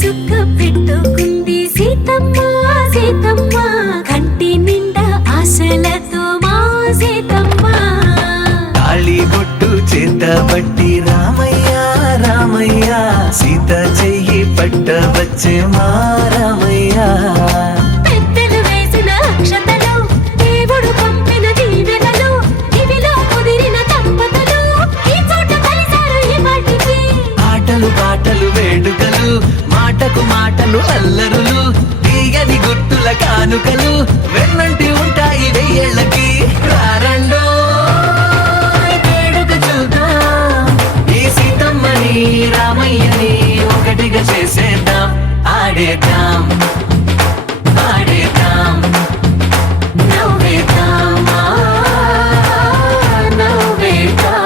చుక్క పెట్టుకుంది సీతమ్మ సీతమ్మ కంటి నిండా ఆశలతో మా సీతమ్మ తాళి బొట్టు చేతబట్టి రామయ్య రామయ్య సీత చెయ్యి పట్టవచ్చే మా రామయ్య పెద్దలు వేసిన అక్షతలు దేవుడు పంపిన దీవెనలు ఇవిలో కుదిరిన దంపతులు ఈ చోట కలిసారు ఈ వాటికి ఆటలు పాటలు వేడుకలు మాటకు మాటలు అల్లరులు తీయని గుర్తుల కానుకలు వెన్నంటి ఉంటాయి వెయ్యేళ్ళకి రారండో వేడుక చూద్దాం ఈ సీతమ్మని రామయ్యని ఒకటిగా చేసేద్దాం ఆడేద్దాం ఆడేద్దాం నవ్వేద్దాం నవ్వేద్దాం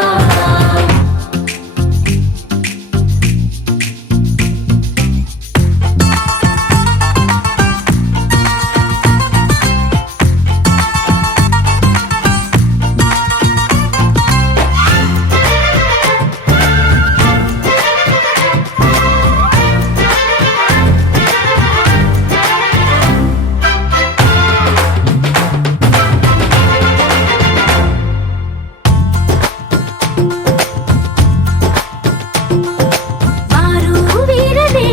వారు వీరనే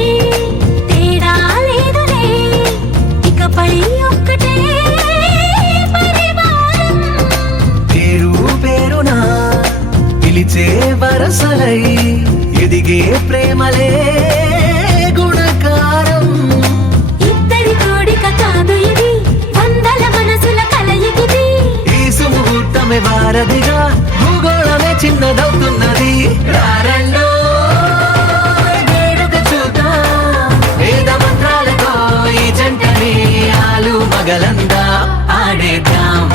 తేడా లేదులే ఇకపై ఒక్కటే పరివారం పేరు పేరునా పిలిచే వరసలై ఎదిగే ప్రేమలే గుణకారం ఇద్దరి కోడిక కాదు ఇది వందల మనసుల కలయికిది ఈ సుముహూర్తమే వారధిగా భూగోళమే చిన్నదవుతున్నది రారండో వేడుక చూద్దాం వేద మంత్రాలతో ఈ జంటని ఆలు మగలందా ఆడేద్దాం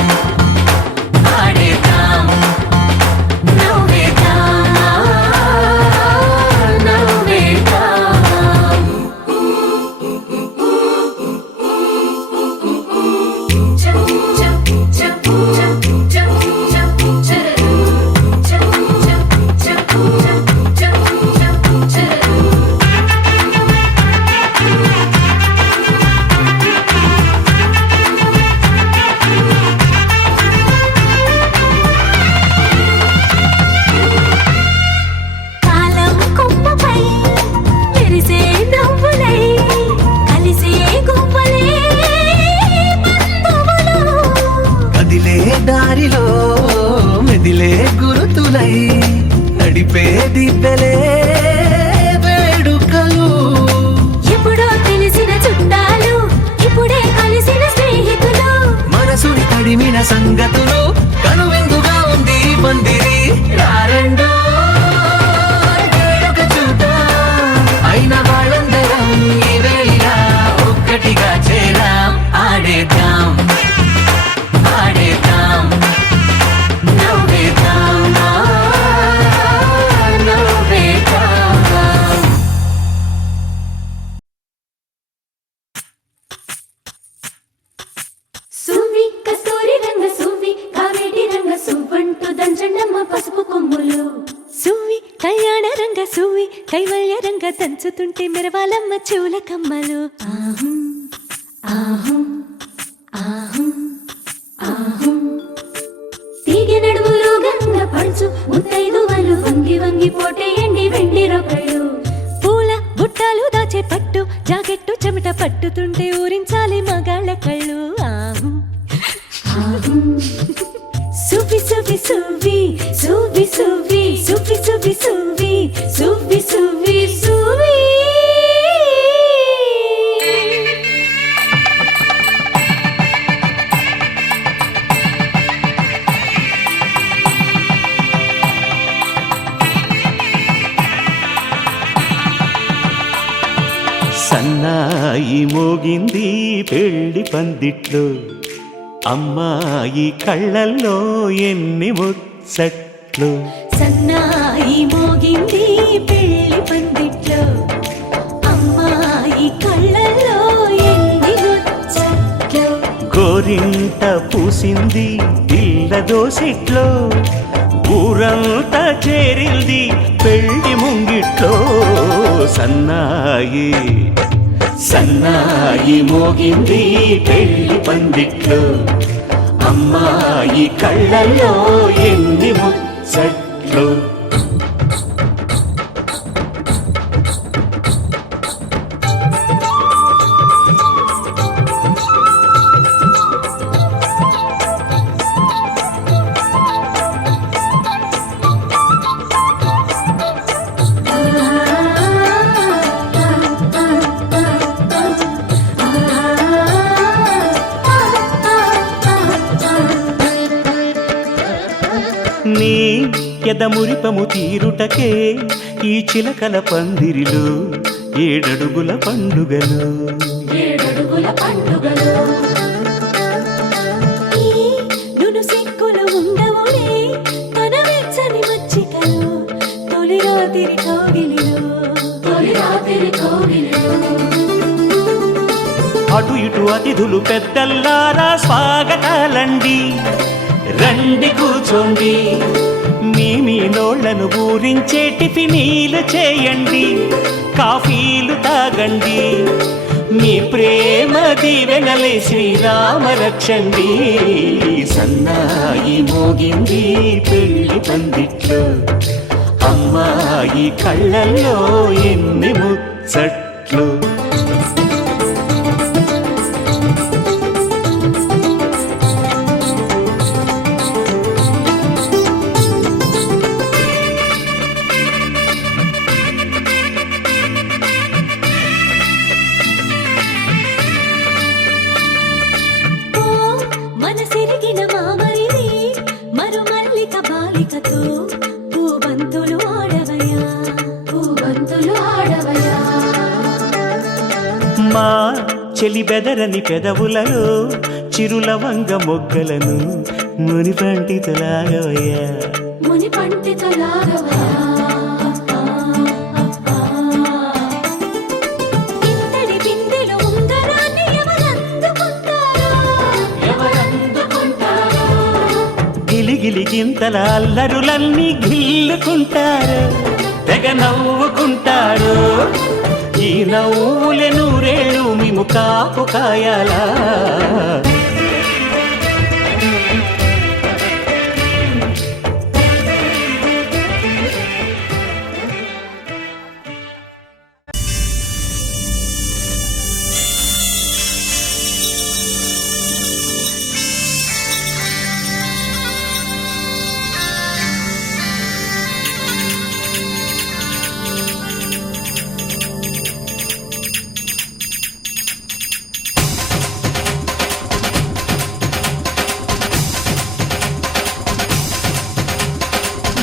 ఆడేద్దాం నవ్వేద్దాం నవ్వేద్దాం కాలం కొమ్మపై మెరిసే నవ్వులై కలిసే గువ్వలే బంధువులు కదిలే దారిలో మెదిలే గురుతులై నడిపే దిబ్బెలే వేడుకలు ఎప్పుడో తెలిసిన చుట్టాలు ఇప్పుడే కలిసిన స్నేహితులు మనసుని తడిమిన సంగతులు కనువిందుగా ఉంది ఈ పందిరి రారండో వేడుక చూద్దాం అయిన వాళ్ళందరం ఈ వేళ ఒక్కటిగా చేరాం ఆడేద్దాం ఆడేద్దాం నవ్వేద్దాం నవ్వేద్దాం సువ్వి కస్తూరి రంగ సువ్వి కావేటి రంగ సువ్వంటూ దంచండమ్మ పసుపు కొమ్ములు సువ్వి కళ్యాణ రంగ సువ్వి కైవల్య రంగ దంచుతుంటే మెరవాలమ్మ చెవుల కమ్మలు ఆహం ఆహం ఆహం ఆహం తీగె నడుములు గంగ పడుచు ముత్తైదువలు వంగి వంగి పోటేయండి వెండి రొకళ్ళు పూల బుట్టాలు దాచే పట్టు జాకెట్టు చెమట పట్టుతుంటే ఊరించాలి మగాళ్ళ కళ్ళు ఆహు ఆహం సువ్వి సువ్వి సువ్వి సువ్వి సువ్వి సువ్వి సువ్వి సువ్వి సువ్వి సువ్వి సువ్వి సన్నాయి మోగింది పెళ్లి పందిట్లో అమ్మాయి కళ్ళల్లో ఎన్ని ముచ్చట్లు సన్నాయి మోగింది పెళ్లి పందిట్లో అమ్మాయి కళ్ళల్లో ఎన్ని ముచ్చట్లు గోరింట పూసింది పిల్ల దోసిట్లో ఊరంతా చేరింది పెళ్లి ముంగిట్లో సన్నాయి సన్నాయి మోగింది పెళ్లి పందిట్లో అమ్మాయి కళ్ళల్లో ఎన్ని ముచ్చట్లు నీ ఎదమురిపము తీరుటకే ఈ చిలకల పందిరిలో ఏడడుగుల పండుగలు ఏడడుగుల పండుగలు ఈ నును సిక్కులు ఉండవులే తన వెచ్చని మచ్చికలు తొలి రాత్రి కౌగిలిలో తొలి రాత్రి కోవిలిలో అటు ఇటు అతిథులు పెద్దల్లారా స్వాగతాలండి రండి కూర్చోండి మీ నోళ్లను ఊరించే టిఫినీలు చేయండి కాఫీలు తాగండి మీ ప్రేమ దీవెనలే శ్రీరామ రక్షండి సన్నాయి మోగింది పెళ్లి పందిట్లో అమ్మాయి కళ్ళల్లో ఎన్ని ముచ్చట్లు ఓ మనసిరిగిన మామరిది మరు మల్లిక బాలికతో పూబంతులు ఆడవయ్యా పూవంతులు ఆడవయా మా చెలి బెదరని పెదవులలో చిరులవంగ మొగ్గలను మునిపంటితలాగవయ్యా ముని పండితులాగవయా ఇంతటి బిందెలో ఉంగరాన్ని ఎవరందుకుంటారో ఎవరందుకుంటారో గిలిగిలి గింతల అల్లరులన్నీ గిల్లుకుంటారు తెగ నవ్వుకుంటారు ఈ నవ్వులే నూరేళ్ళు మేము కాపు కాయాలా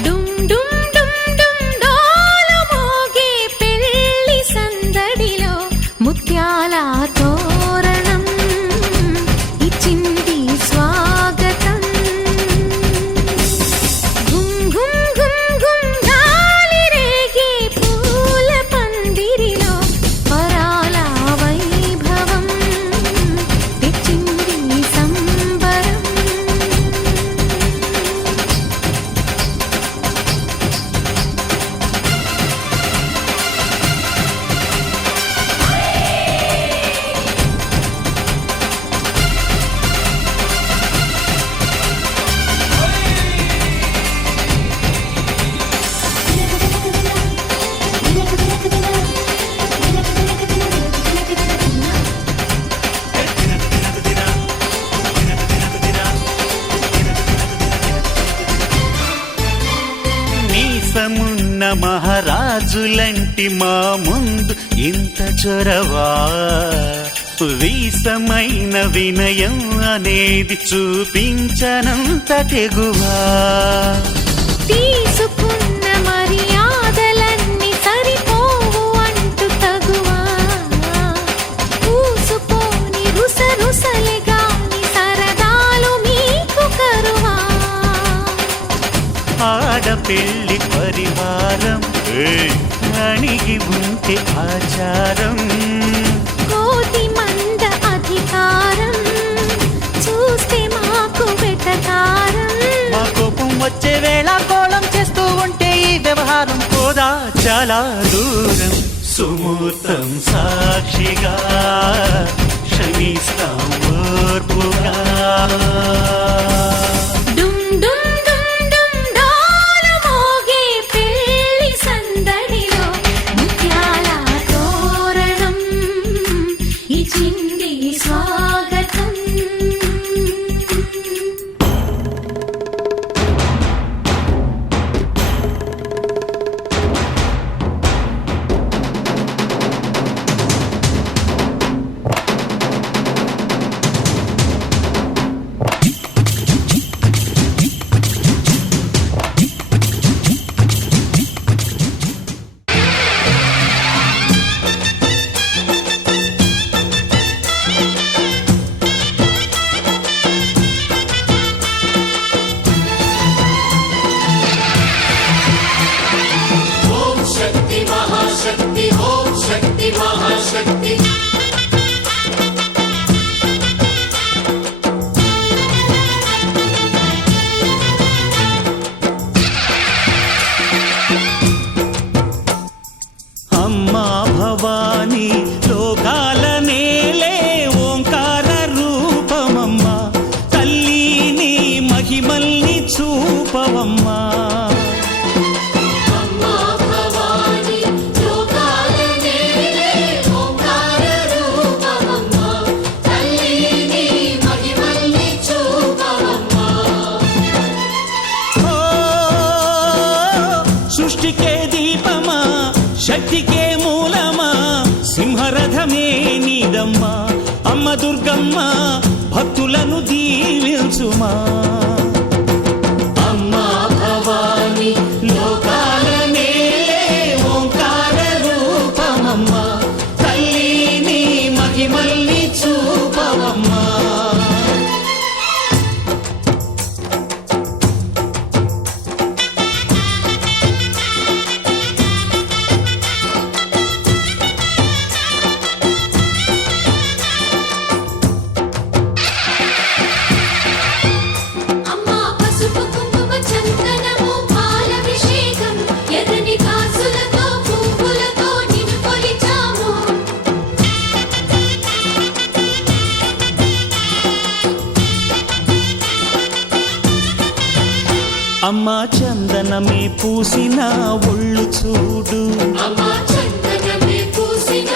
డుమ్ డుమ్ డుమ్ డుమ్ డోల మోగే పెళ్లి సందడిలో ముత్యాల తోరణం ఇచ్చింది స్వాగతం గుమ్ గుమ్ గుమ్ గుమ్ గాలి రేగే పూల పందిరిలో పరాల వైభవం తెచ్చింది సంబరం మీసమున్న మహారాజులంటి మా ముందు ఇంత చొరవా వీసమైన వినయం అనేది చూపించనంత తెగువా తీసుకున్న మర్యాదలన్నీ సరిపోవు అంటూ తగువా పూసుపోని రుసరుసలే గాని సరదాలు మీకు కరువా ఆడపెళ్లి పరివారం అణిగి ఉంటే ఆచారం కోటి మంద అధికారం చూస్తే మాకు వెటకారం మా కోపం వచ్చే వేళ కోళం చేస్తూ ఉంటే ఈ వ్యవహారం పోదా చాలా దూరం సుమూర్తం సాక్షిగా క్షమిస్తాం ఓర్పుగా. డుమ్ డుమ్ డుమ్ డుమ్ డోలు మోగే పెళ్లి సందడిలో ముత్యాల తోరణం ఇచ్చింది స్వాగతం. అమ్మా భవానీ లోకాల నేలే ఓంకార రూపమమ్మా, తల్లిని మహిమల్ని చూపవమ్మా. సృష్టికే దీపమా శక్తికే మూలమా, సింహరథమే నీదమ్మా అమ్మ దుర్గమ్మ, భక్తులను దీవించుమా. అమ్మా భవానీ లోకాల నేలే ఓంకార రూపమమ్మా, తల్లిని మహిమల్ని చూపవమ్మా. అమ్మా పసుపు కుంకుమ చందనము పాలభిషేకం ఎర్రని కాసులతో పువ్వులతో నిన్ను కొలిచాము. అమ్మా చందనమే పూసిన ఒళ్ళు చూడు, అమ్మా చందనమే పూసిన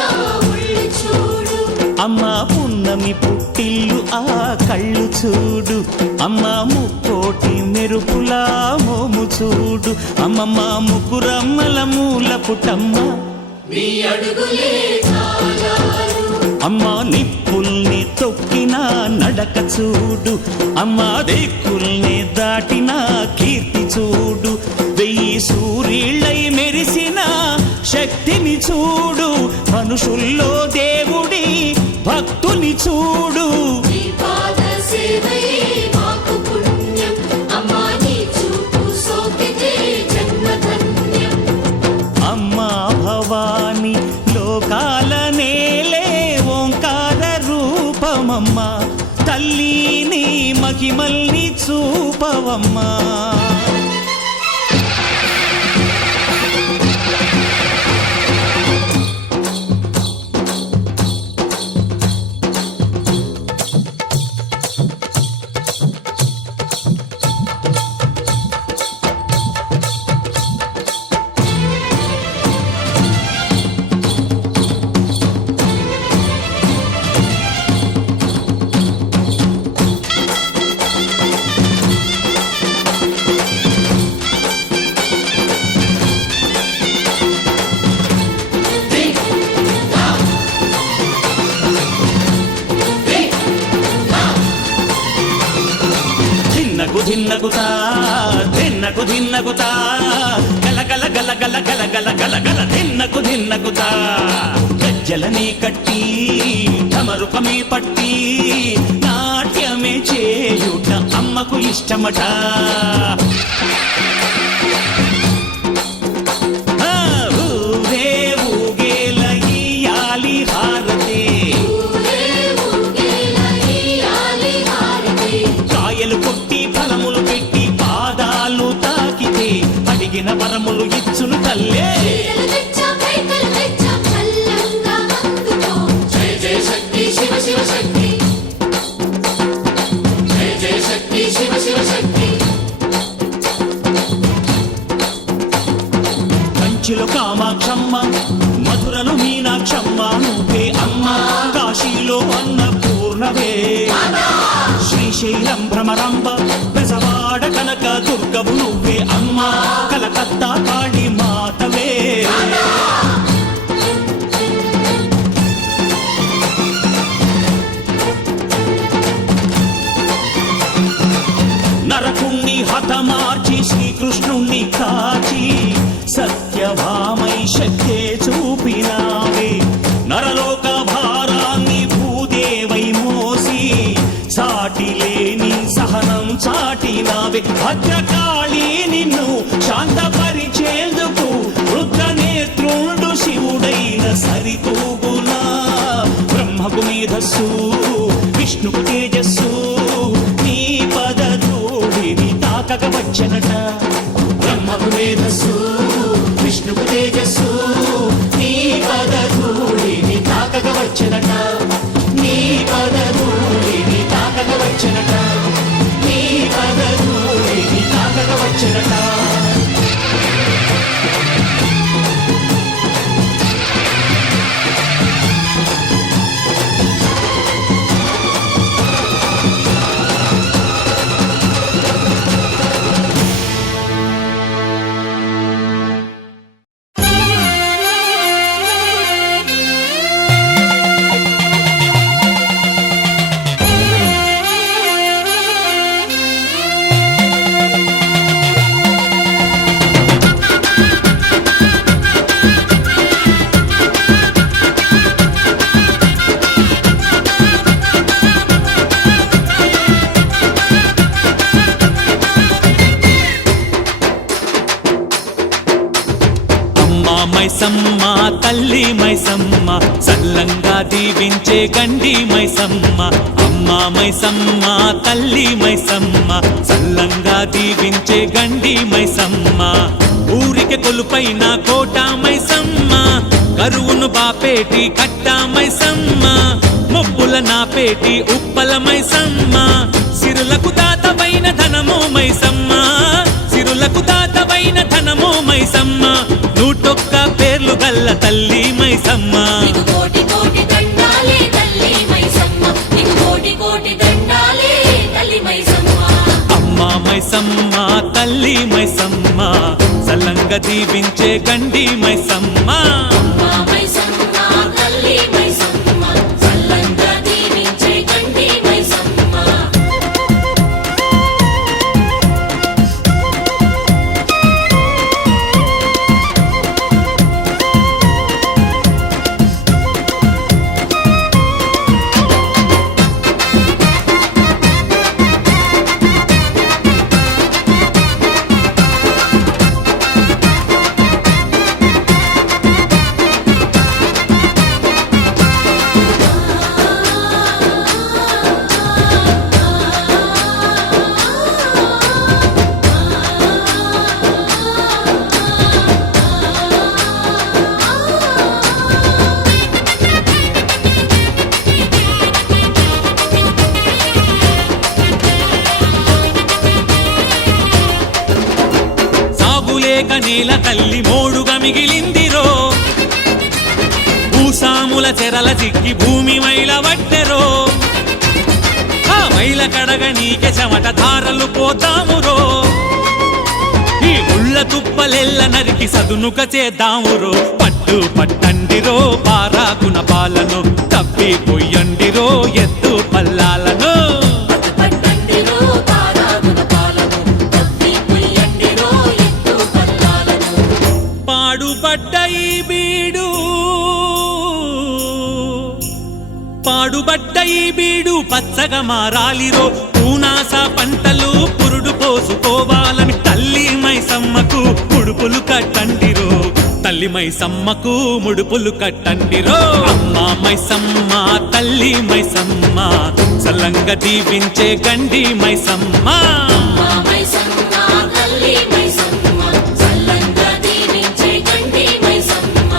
ఒళ్ళు చూడు. అమ్మా పున్నమి పుట్టిల్లు ఆ కళ్ళు చూడు, అమ్మా ముక్కోటి మెరుపులా మోము చూడు. అమ్మమ్మ ముగ్గురమ్మల మూల పుట్టమ్మ, నీ అడుగులే చాలారు. అమ్మా నిప్పుల్ని తొక్కిన నడక చూడు, అమ్మా దిక్కుల్ని దాటిన కీర్తి చూడు. 1000 సూర్యుళ్ళై మెరిసిన శక్తిని చూడు, మనుషుల్లో దేవుడి భక్తుని చూడు. నీ పాద సేవయే మాకు పుణ్యం, అమ్మా నీ చూపు సోకితే జన్మధన్యం. అమ్మా భవానీ లోకాల నేలే ఓంకార రూపమమ్మా, తల్లిని మహిమల్ని చూపవమ్మా. ధిన్నగుతా ధిన్నగుతా గల గల గల గల గల గల గల గల ధిన్నగుతా. గజ్జలని కట్టి తమరుకమే పట్టి నాట్యమే చేయుట అమ్మకు ఇష్టమట. ఊరే ఊగేల ఇయ్యాలి హారతి, కాయలు కొట్టి ఫలములు పెట్టి పాదాలు తాకితే అడిగిన వరములు ఇచ్చును తల్లే. భ్రమరాంబ బెజవాడ కనక దుర్గవు నువ్వే అమ్మా కలకత్తా కాళీ మాతవే నరకుణ్ణి హతమార్చి శ్రీకృష్ణుణ్ణి కాచి సత్యభామై శక్తే చూపినావే నరలోక భారాన్ని భూదేవై మోసి సాటి లేని సహనం చాటినావే భద్రకాళి నిన్ను శాంతపరిచేందుకు రుద్రనేత్రుండు శివుడైన సరితూగునా బ్రహ్మకు మేధస్సు విష్ణుకు తేజస్సు నీ పదధూళిని తాకక వచ్చనట బ్రహ్మకు మేధస్సు విష్ణుకు తేజస్సు నీ పదధూళిని తాకక వచ్చనట నీ పదధూళిని తాకక వచ్చనట నీ పదధూళిని తాకక వచ్చనట మైసమ్మ తల్లి మైసమ్మ సల్లంగా దీవించే గండి మైసమ్మ అమ్మ మైసమ్మ తల్లి మైసమ్మ సల్లంగా దీవించే గండి మైసమ్మ ఊరికి కొలుపైన కోట మైసమ్మ కరువును బాపేటి కట్ట మైసమ్మ మొప్పుల నాపేటి ఉప్పల మైసమ్మ సిరులకు దాతవైన ధనము మైసమ్మ సిరులకు దాతవైన ధనము మైసమ్మ నూటొక్క పేర్లు గల్ల తల్లి మైసమ్మ నీకు కోటి కోటి దండాలే తల్లి మైసమ్మ నీకు కోటి కోటి దండాలే తల్లి మైసమ్మ అమ్మ మైసమ్మ తల్లి మైసమ్మ సల్లంగా దీవించే గండి మైసమ్మ అమ్మ మైసమ్మ తల్లి మైసమ్మ సల్లంగా దీవించే గండి మైసమ్మ సాగులేక నేల తల్లి మోడుగా మిగిలిందిరో భూసాముల చెరల చిక్కి భూమి మైల వట్టెరో ఆ మైల కడగ నీకే చెమట ధారలు పోతామురో ఈ ముళ్ళ తుప్పలెల్ల నరికి సదునుక చేద్దామురో పట్టు పట్టండిరో పారాకున పాలను తప్పి పొయ్యండిరో ఎత్తు పల్లాలను పట్టండిరో తారాగుణ పాలను తప్పి పుయ్యండిరో ఎత్తు పల్లాలను పాడుబడ్డ ఈ బీడు పాడుబడ్డ ఈ బీడు పచ్చగా మారాలిరో పూనాస పంటలు పురుడు పోసుకోవాలని తల్లి మైసమ్మకు ముడుపులు కట్టండిరో తల్లి మైసమ్మకు ముడుపులు కట్టండిరో అమ్మ మైసమ్మ తల్లి మైసమ్మ సల్లంగా దీవించే గండి మైసమ్మ అమ్మ మైసమ్మ తల్లి మైసమ్మ సల్లంగా దీవించే గండి మైసమ్మ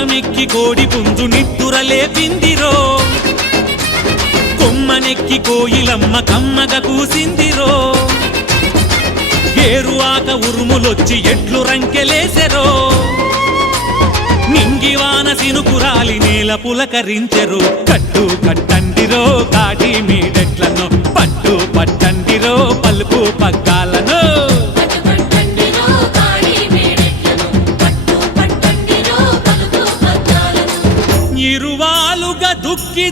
గుట్టమెక్కి కోడి పుంజు నిట్టురలేపిందిరో కొమ్మనెక్కి కోయిలమ్మ కమ్మగ కూసిందిరో ఏరువాక ఉరుములొచ్చి ఎట్లు రంకెలేసెరో నింగివాన సినుకురాలి నేల పులకరించెరు కట్టు కట్టండిరో కాటి మీడెట్లను పట్టు పట్టండిరో పలుపు పగ్గాలను పట్టుపట్టండిరో కాడి మేడెట్లను పట్టు పట్టండిరో పలుకు పద్దాలను ఇరువాలుగా దుక్కి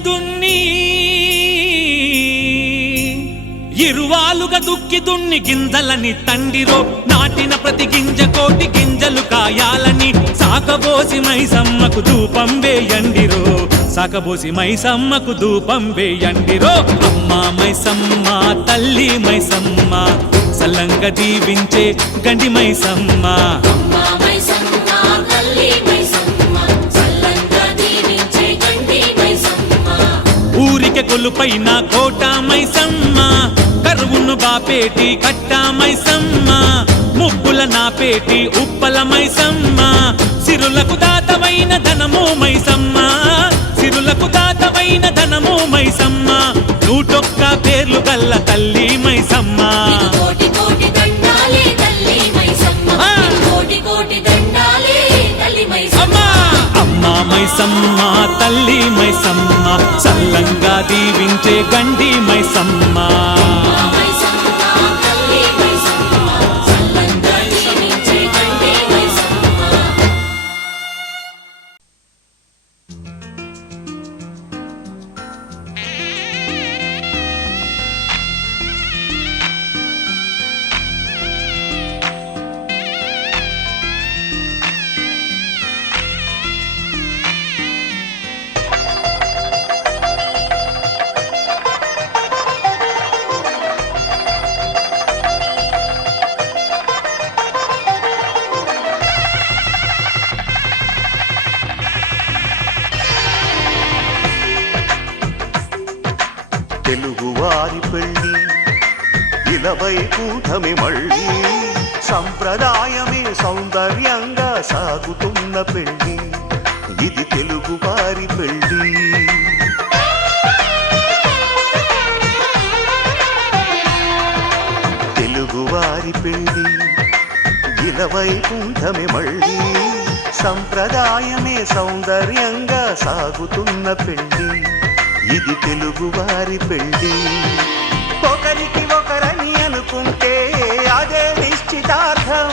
దున్ని గింజలని తండిరో నాటిన ప్రతి గింజ కోటి గింజలు కాయాలని సాకబోసి మైసమ్మకు ధూపం వేయండిరో సాకబోసి మైసమ్మకు ధూపం వేయండిరో అమ్మా మైసమ్మ తల్లి మైసమ్మ సల్లంగా దీవించే గండి మైసమ్మ అమ్మా మైసమ్మ తల్లి మైసమ్మ సల్లంగా దీవించే గండి మైసమ్మ ఊరికే కొలుపైన కోట మైసమ్మ కరువును బాపేటి కట్ట మైసమ్మ ముప్పుల నాపేటి ఉప్పల మైసమ్మ సిరులకు దాతవైన ధనము మైసమ్మ సిరులకు దాతవైన ధనము మైసమ్మ 101 పేర్లు గల్ల తల్లి మైసమ్మ ఇది కోటి కోటి దండాలే తల్లి మైసమ్మ ఇది కోటి కోటి దండాలే తల్లి మైసమ్మ అమ్మా మైసమ్మ తల్లి మైసమ్మ సల్లంగా దీవించే గండి మైసమ్మ మైసమ్మ తల్లి మైసమ్మ సల్లంగా దీవించే గండి మైసమ్మ తెలుగువారి పెళ్ళి ఇలవై కూటమి మళ్ళీ సంప్రదాయమే సౌందర్యంగా సాగుతున్న పెళ్ళి ఇది తెలుగువారి పెళ్ళి తెలుగువారి పెళ్ళి ఇలవై కూటమి మళ్ళీ సంప్రదాయమే సౌందర్యంగా సాగుతున్న పెళ్ళి ఇది తెలుగువారి పెళ్ళి ఒకరికి ఒకరని అనుకుంటే అదే నిశ్చితార్థం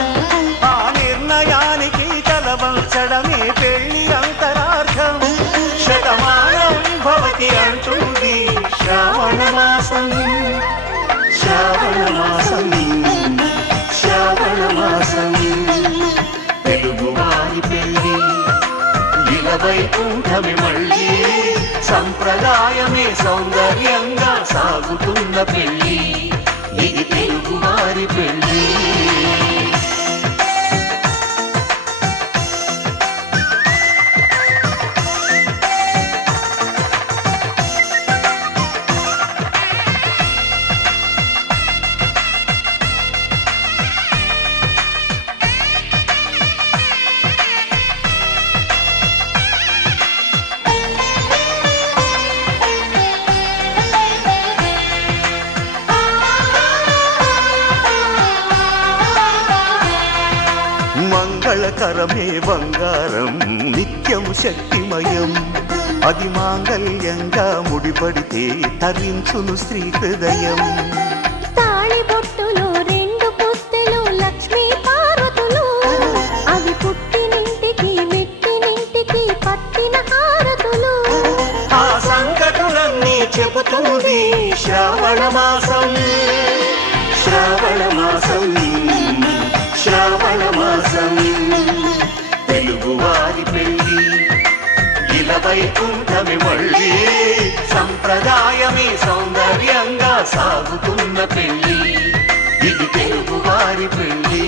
ఆ నిర్ణయానికి తలవంచడమే పెళ్ళి అంతరార్థం శతమానం భవతి అంటుంది శ్రావణ మాసం శ్రావణ మాసం శ్రావణ మాసం తెలుగువారి పెళ్ళి ఇలవై కూటమి మళ్ళీ సంప్రదాయమే సౌందర్యంగా సాగుతున్న పెళ్ళి ఇది తెలుగువారి పెళ్ళి మంగళకరమే బంగారం నిత్యం శక్తిమయం అది మాంగళ్యంగా ముడిపడితే తరించును స్త్రీ హృదయం తాళి బొట్టులో 2 పుస్తెలు లక్ష్మీ పార్వతులు అవి పుట్టినింటికి మెట్టినింటికి పట్టిన హారతులు ఆ సంకటులన్నీ చెబుతుంది శ్రావణ మాసం శ్రావణ మాసం శ్రావణ మాసం తెలుగువారి పెళ్ళి ఇలవై కూటమి మళ్ళీ సంప్రదాయమే సౌందర్యంగా సాగుతున్న పెళ్ళి ఇది తెలుగువారి పెళ్ళి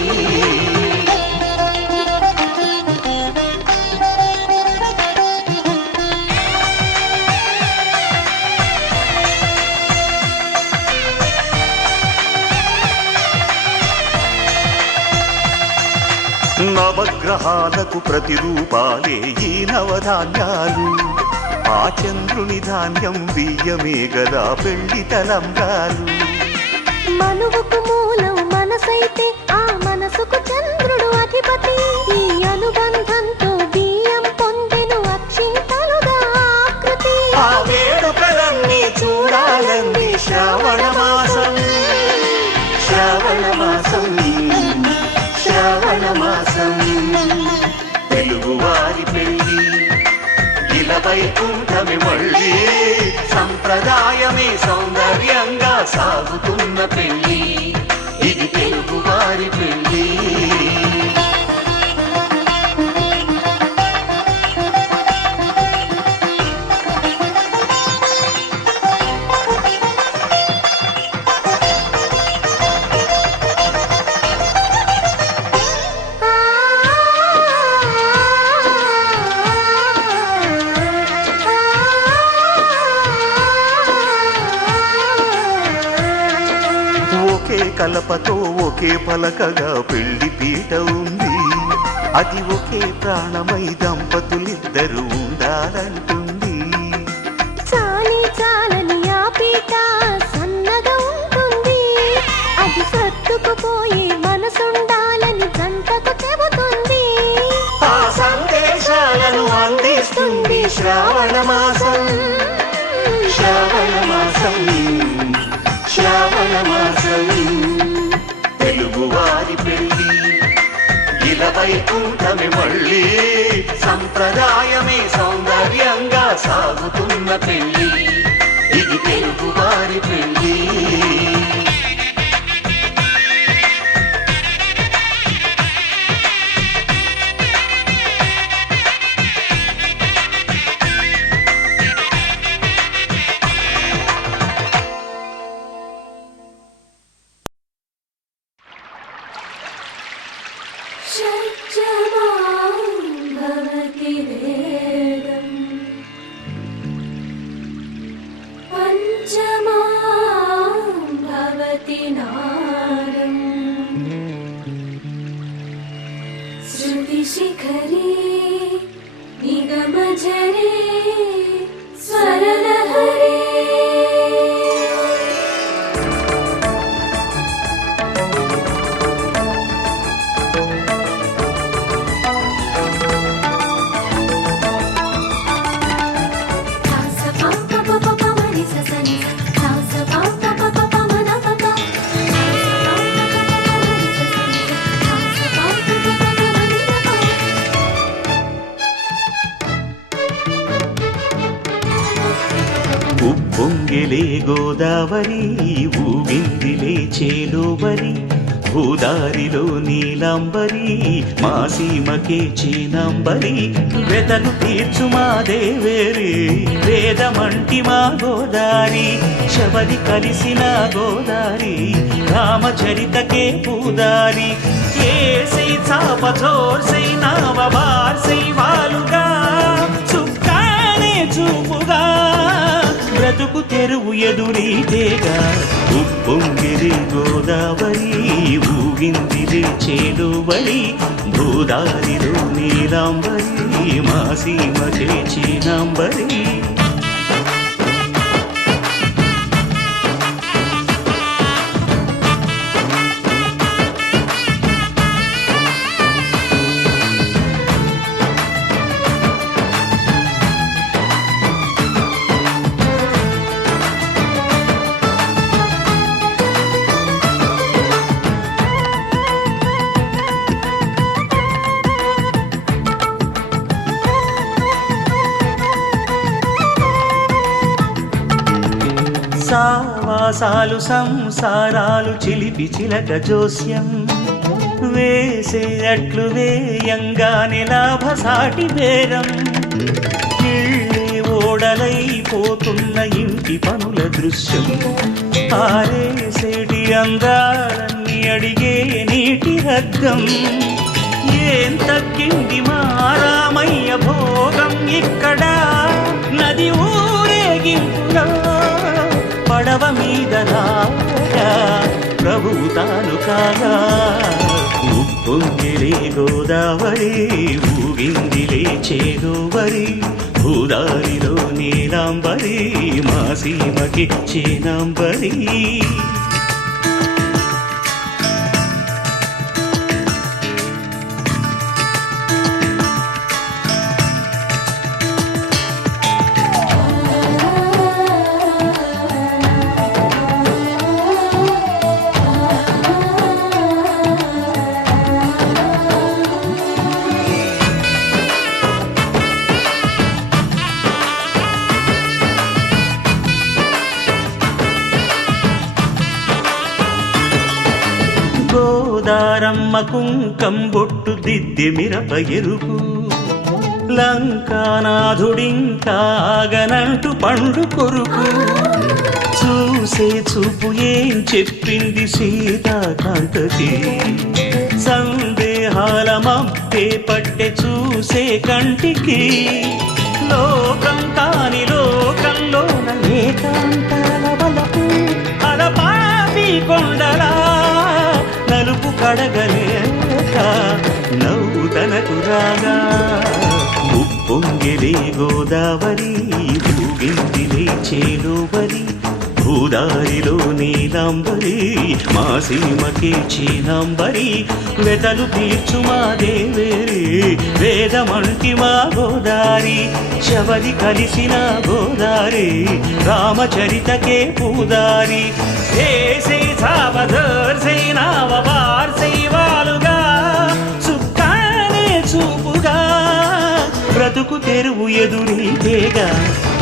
నవగ్రహ గ్రహాలకు ప్రతిరూపాలే ఈ నవధాన్యాలు. ఆ చంద్రుని ధాన్యం బియ్యమే గదా పెళ్లి తలంబ్రాలు. మనువుకు మూలం మనసైతే ఆ మనసుకు చంద్రుడు అధిపతి. ఈ అనుబంధంతో బియ్యం పొందెను అక్షింతలుగా ఆకృతి. ఆ వేడుకలన్నీ చూడాలంది శ్రావణ మాసం, శ్రావణ మాసం, శ్రావణ మాసం. తెలుగువారి పెళ్లి ఇలా వైకుంఠమి మళ్ళీ, సంప్రదాయమే సౌందర్యంగా సాగుతున్న పెళ్లి. ఇది తెలుగువారి పెళ్లి. ఒకే కలపతో ఒకే పలకగా పెళ్లి పీట ఉంది. అది ఒకే ప్రాణమై దంపతులిద్దరూ ఉండాలంటుంది. చాలి చాలని ఆ పీట సన్నగా ఉంటుంది. అది సర్దుకుపోయే మనసుండాలని జంటకు చెబుతుంది. ఆ సందేశాలను అందిస్తుంది శ్రావణ మాసం, శ్రావణ మాసం, శ్రావణ మాసం. తెలుగువారి పెళ్లి ఇలా వైకుంఠమి మళ్ళీ, సంప్రదాయమే సౌందర్యంగా సాగుతున్న పెళ్లి. ఇది తెలుగువారి పెళ్లి. షట్జమాం భవతి వేదం, పంచమాం భవతి నాదం, శృతిశిఖరే నిగమజరే స్వరలహరే. ఉప్పొంగిలే గోదావరి, ఊగిందిలే చేలోబరి, భూదారిలో నీలాంబరి, మా సీమకే చీనాంబరి. వెదలు తీర్చు మా దేవేరి, వేదమంటి మా గోదారి, శబరి కలిసిన గోదారి, రామచరితకే పూదారి. ఏసై చాప చోర్సై నావ బార్సై వాలుగా, చుక్కానే చూపుగా బ్రతుకు తెరువు ఎదురీతేగా. ఉప్పొంగిరి గోదావరి, ఊగిందిరి చేలువరి, భూదారిలో నీలాంబరి, మా సీమకే చీనాంబరి. సావాసాలు సంసారాలు చిలిపి చిలక జోస్యం, వేసే అట్లు వేయంగానే లాభసాటి బేరం. ఇళ్ళే ఓడలైపోతున్న ఇంటి పనుల దృశ్యం, ఆరేసేటి అందాలన్నీ అడిగే నీటి రగ్గం. ఏం తగ్గింది మా రామయ్య భోగం ఇక్కడ, నది ఊరేగింపులో పడవ మీద రాగా ప్రభువు తాను కాగా. ఉప్పొంగిలే ఉప్పొంగిలే గోదావరి ఊగిందిలే చేదోవరి భూదారిలో నీలాంబరి మా సీమకి చేనాంబరి గోదారమ్మ కుంకం బొట్టు దిద్ది మిరప ఎరుపు లంకానాథుడింకాగనంటూ పండు కొరుకు చూసే చూపు ఏం చెప్పింది సీతాకాంతకి సందేహాల మబ్బే పట్టె చూసే కంటికి లోకం కాని లోకంలోన ఏకాంతాల వలపు అలపాపి కొండలా నలుపు కడగలేక నవ్వు తనకు రాగా ఉప్పొంగిలే గోదావరి ఊగిందిలే చేలోవరి భూదారిలో నీలాంబరి మా సీమకే చీనాంబరి వెతలు తీర్చు మా దేవేరి వేదమంటి మా గోదారి శబరి కలిసిన గోదారి రామచరితకే పూదారి ఏసై సావధర్ సై నావవార్ సై వాలుగా సుఖానే చూపుగా బ్రతుకు తెరువు ఎదురీతేగా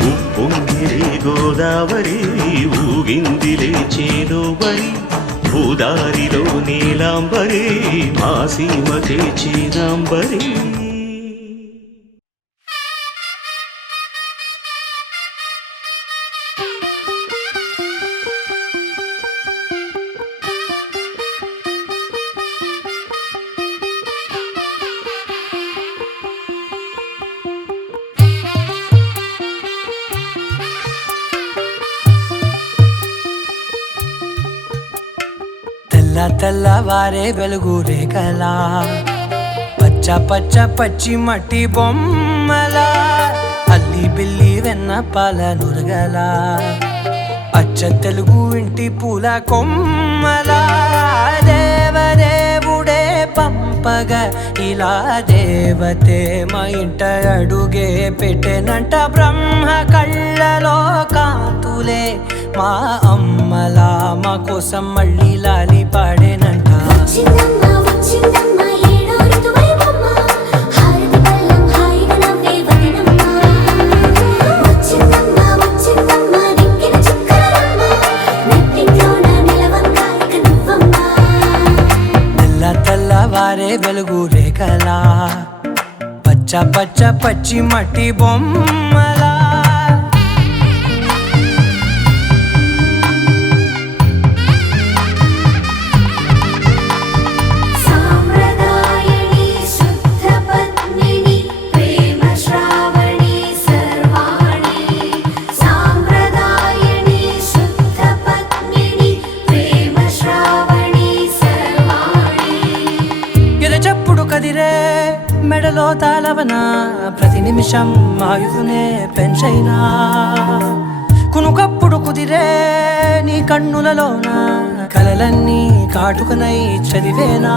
ఉప్పొంగిలే గోదావరి ఊగిందిలే చేదోవరి భూదారిలో నీలాంబరి మా సీమకే చీనాంబరి తెల్లవారే వెలుగు రేఖలా పచ్చ పచ్చ పచ్చి మట్టి బొమ్మలా అల్లి బిల్లి వెన్న పాల నురగలా అచ్చ తెలుగు ఇంటి పూల కొమ్మలా దేవదేవుడే పంపగా ఇలా దేవతే మా ఇంట అడుగే పెట్టెనంట బ్రహ్మ కళ్ళలో కాంతులే మా అమ్మలా మా కోసం మళ్ళీ లాలి పాడేనంట వచ్చిందమ్మ వచ్చిందమ్మ ఏడో ఋతువైవమ్మ హారతి పళ్ళం హాయిగా నవ్వే వదినమ్మ వచ్చిందమ్మ వచ్చిందమ్మ నెక్కిన చుక్కలమ్మ నెట్టింట్లోన నిలవంగా ఇక నువ్వమ్మ తెల్లవారే వెలుగు రేఖలా పచ్చ పచ్చ పచ్చి మట్టి బొమ్మలా సాంప్రదాయని శుద్ధ పద్మిని ప్రేమ శ్రావణి సర్వాణి సాంప్రదాయని శుద్ధ పద్మిని ప్రేమ శ్రావణి సర్వాణి ఎరచప్పుడు కదిరే మెడలో తాళవన ప్రతి నిమిషం ఆయుధునే పెంచైనా కునుకప్పుడు కుదిరే నీ కన్నులలోన కలలన్నీ కాటుకనై చదివేనా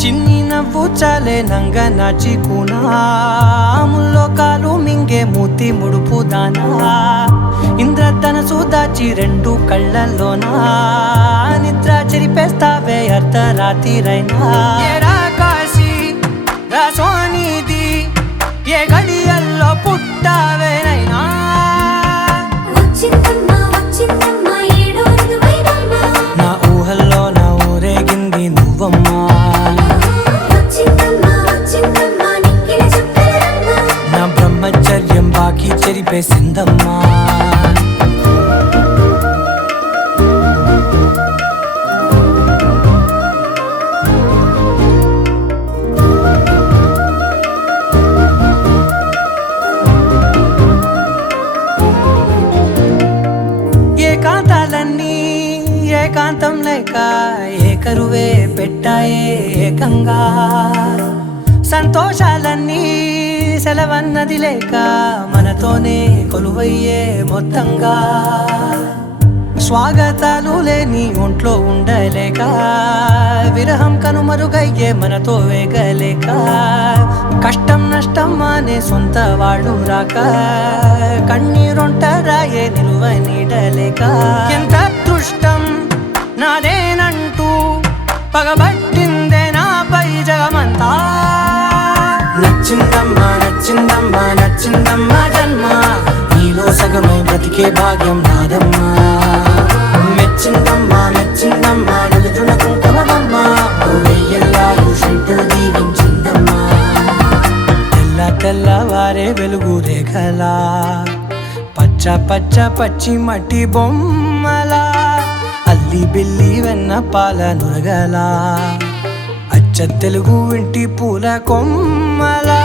చిన్ని నవ్వు చాలే నంగ నాచి కూనాముల్లో కాలు మింగే మూతి ముడుపు దానా ఇంద్రధనసు దాచి రెండు కళ్ళల్లోనా నిద్ర చెరిపేస్తావే అర్ధరాత్రిరైనా ఏడా కాశీ రాసోనిది ఏ గడియల్లో పుట్టావేనైనా వచ్చిందమ్మ వచ్చిందమ్మ ఏడో ఋతువైవమ్మ నా ఊహల్లో నా ఊరేగింది నువ్వమ్మా వచ్చిందమ్మ వచ్చిందమ్మ నెక్కిన చుక్కలమ్మ నా బ్రహ్మచర్యం బాకీ చెరిపేసిందమ్మా ఏకాంతాలన్నీ ఏకాంతం లేక ఏకరువే పెట్టాయే ఏకంగా సంతోషాలన్నీ సెలవన్నది లేక మనతోనే కొలువయ్యే మొత్తంగా స్వాగతాలు లేని ఒంట్లో ఉండలేక విరహం కనుమరుగయ్యే మనతో వేగలేక కష్టం నష్టం అనే సొంత వాళ్ళు రాక కన్నీరొంటరాయే నిలువ నీడలేక ఎంత అదృష్టం నాదేనంటూ పగబట్టిందే నాపై జగమంతా నచ్చిందమ్మా నచ్చిందమ్మా నచ్చిందమ్మా జన్మ నీలో సగమై బ్రతికే భాగ్యం నాదమ్మా మెచ్చిందమ్మా మెచ్చిందమ్మా నుదుటిన కుంకుమమ్మా వెయ్యల్లాలు శంకరు దీవించిందమ్మా తెల్ల తెల్లవారే వెలుగు రేఖలా పచ్చ పచ్చ పచ్చి మట్టి బొమ్మలా అల్లి బిల్లి వెన్న పాల నురగలా అచ్చ తెలుగు ఇంటి పూల కొమ్మలా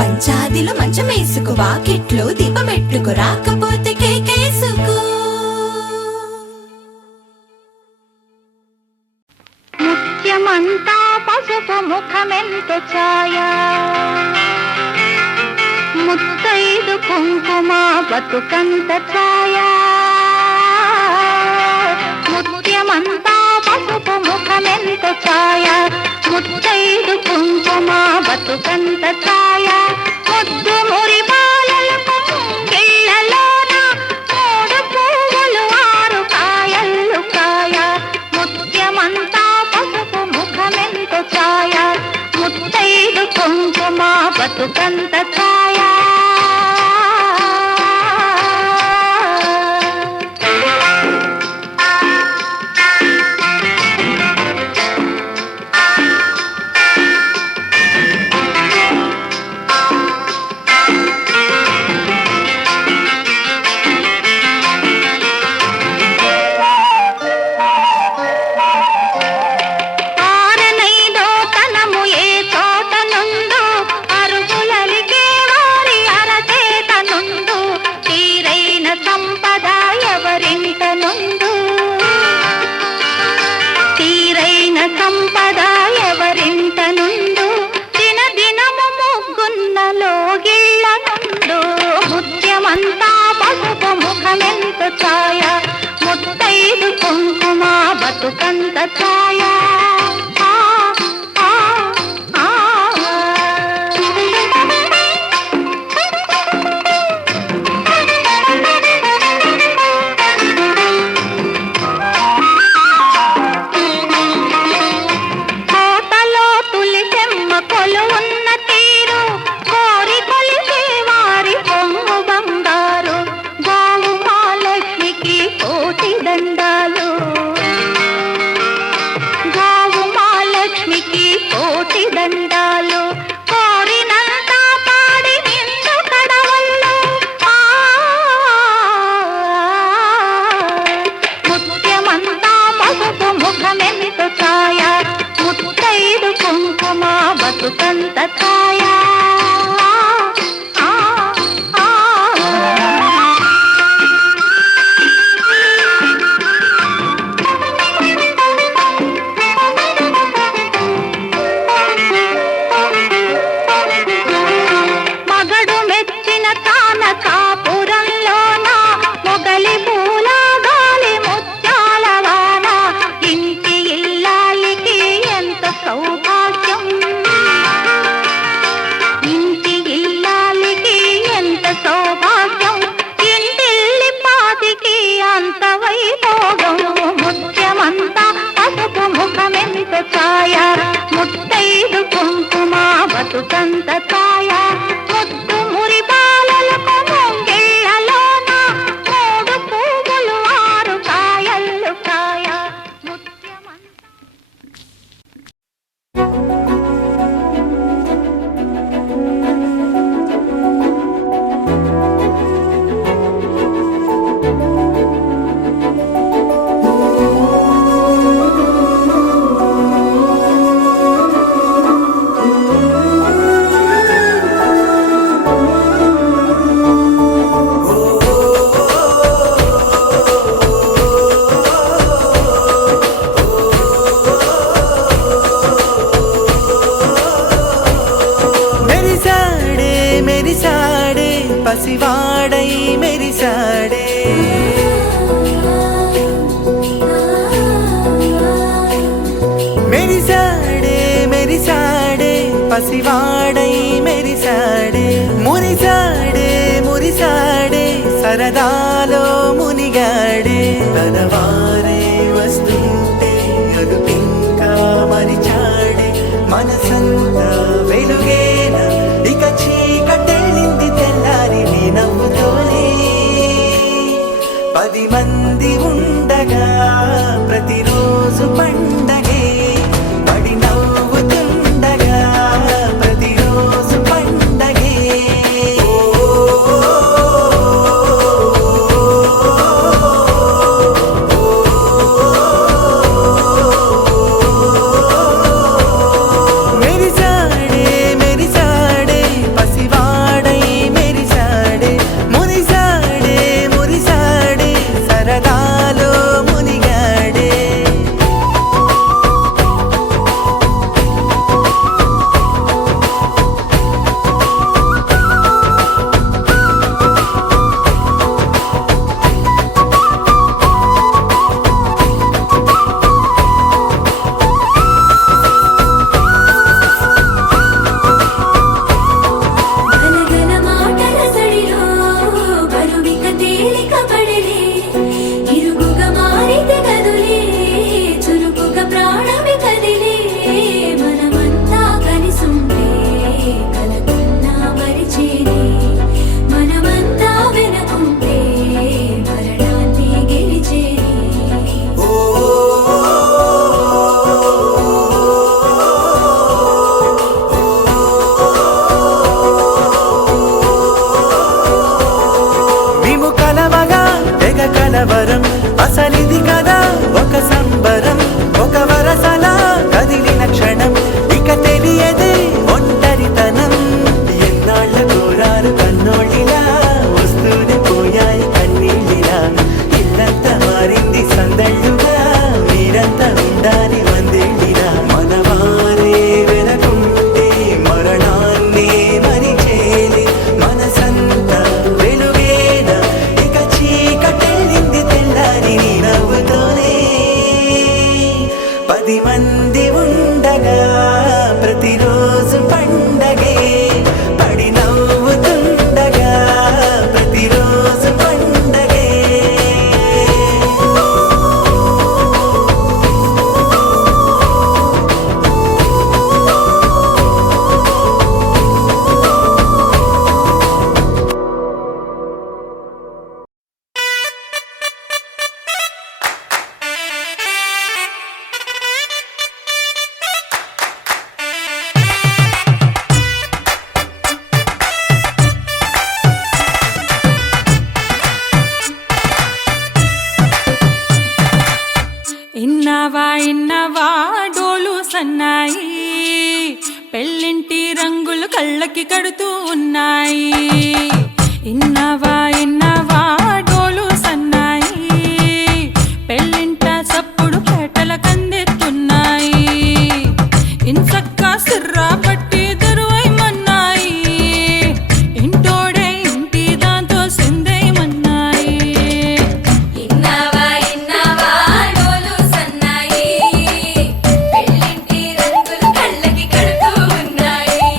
పంచాదిలో మంచమేసుకో వాకిట్లో దీపమెట్టుకు రాకపోతే కేకేసుకో ముత్యమంతా పసుపు ముఖమెంత ఛాయ ముత్తైదు కుంకుమ బతుకంత ఛాయ ముత్యమంతా పసుపు ముఖమెంత ఛాయ ముత్తైదు కుంకుమ బతుకంత ఛాయ ముద్దు మురి బాలలకు గిళ్ళలోన మూడు పువ్వులు ఆరు కాయలు కాయ ముత్యమంతా పసుపు ముఖమెంత ఛాయ ముత్తైదు కుంకుమ బతుకంత ఛాయ సంపద ఎవరింట నుండు దినదినము ముగ్గున్న లోగిళ్ళ నుండు ముత్యమంతా పసుపు ముఖమెంత ఛాయ ముత్తైదు కుంకుమ బతుకంత ఛాయ పసివాడై మెరిసాడే. మెరిసాడే మెరిసాడే పసివాడై మెరిసాడే. మురిసాడే మురిసాడే సరదాలో మునిగాడే. తన వారే వస్తుంటే అదుపింకా మరిచాడే. మనసంతా వెలుగేన ఇక చీకటెళ్ళింది తెల్లారి నీ నవ్వుతోనే. 10 మంది ఉండగా ప్రతిరోజు పండగే. పడి నవ్వుతుండగా ప్రతిరోజు పండగే. మెరిసాడే మెరిసాడే పసివాడై మెరిసాడే. మురిసాడే మురిసాడే సరదాలో మునిగాడే. గలగల మాటల సడిలో బరువిక తేలిక పడలే. ఇరుగుగా మారితే కదులే చురుకుగా ప్రాణమి కదిలే. మనమంతా కలిసుంటే కలకున్నా మరిచేనే. మనమంతా వెనకుంటే మరణాన్ని గెలిచేనే. మేము కలవగా తెగ కలవరం. అసలిది కదా ఒక సంబరం. ఒక వరసలా కదిలిన క్షణం ఇక తెలియదే ఒంటరితనం. ఎన్నాళ్ళ కోరారు కన్నోళ్ళిలా వస్తూనే పోయాయి కన్నీళ్ళిలా. ఇల్లంతా మారింది సందళ్ళుగా మీరంతా ఉండాలి వందేళ్ళిలా. మనవారే వెనకుంటే మరణాన్నే మరిచేలి. మనసంతా వెలుగేన ఇక చీకటెళ్ళింది తెల్లారి నీ నవ్వుతోనే. 10 మంది ఉండగా ప్రతిరోజు పండగే. పడి నవ్వుతుండగా ప్రతిరోజు పండగే. ఇన్నావా ఇన్నావా డోలు సన్నాయి. పెళ్ళింటి రంగులు కళ్ళకి కడుతూ ఉన్నాయి. ఇన్నావా ఇన్నావా డోలు సన్నాయి. పెళ్ళింట సప్పుడు పేటల కందెత్తున్నాయి. ఇన్సక్క సిర్రా పట్టి దరువైమన్నాయి. ఇంటోడే ఇంటి దాంతో సిందేయమన్నాయి. ఇన్నావా ఇన్నావా డోలు సన్నాయి. పెళ్ళింటి రంగులు కళ్ళకి కడుతూ ఉన్నాయి.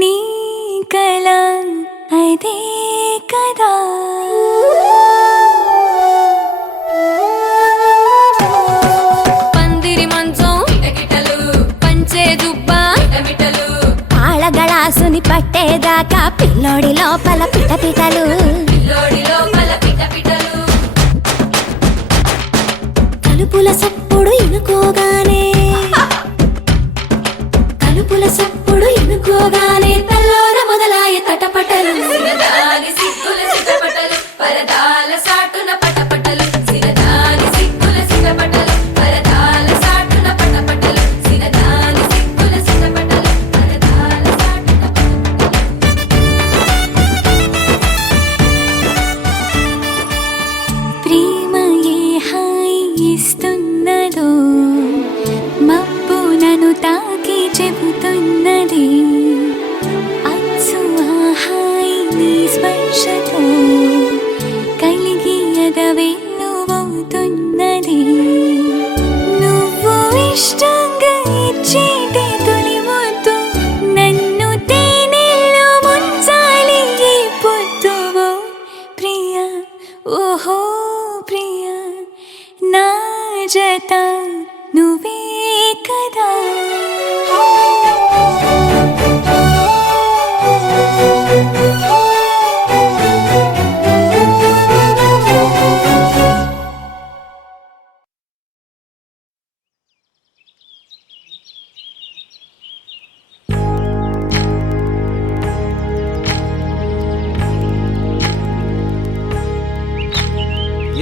నీ కళ అదే కదా. పందిరి మంచం పంచే దుబ్బా ఆళగళాసుని పట్టేదాకా పిల్లోడి లోపల పిటపిటలు. తలుపుల సప్పుడు ఇనుకోగానే తల్లోన మొదలాయ తటపటలు. సిరదాని సిగ్గుల సిటపటలు పరదాల సాటున పటపటలు. సిరదాని సిగ్గుల సిటపటలు పరదాల సాటున పటపటలు. సిరదాని సిగ్గుల సిటపటలు పరదాల సాటున పటపటలు. ప్రేమ ఏ హాయి ఇస్తున్నదో మబ్బు నన్ను తాకి చెబుతున్నది. అచ్చు ఆ హాయి నీ స్పర్శతో కలిగి ఎదవెన్నువవుతున్నది. నువ్వు ఇష్టంగా ఇచ్చేటి తొలి ముద్దు నన్ను తేనెల్లో ముంచాలి ఈ పొద్దువో ప్రియా. ఓహో ప్రియా నా జత నువ్వే కదా.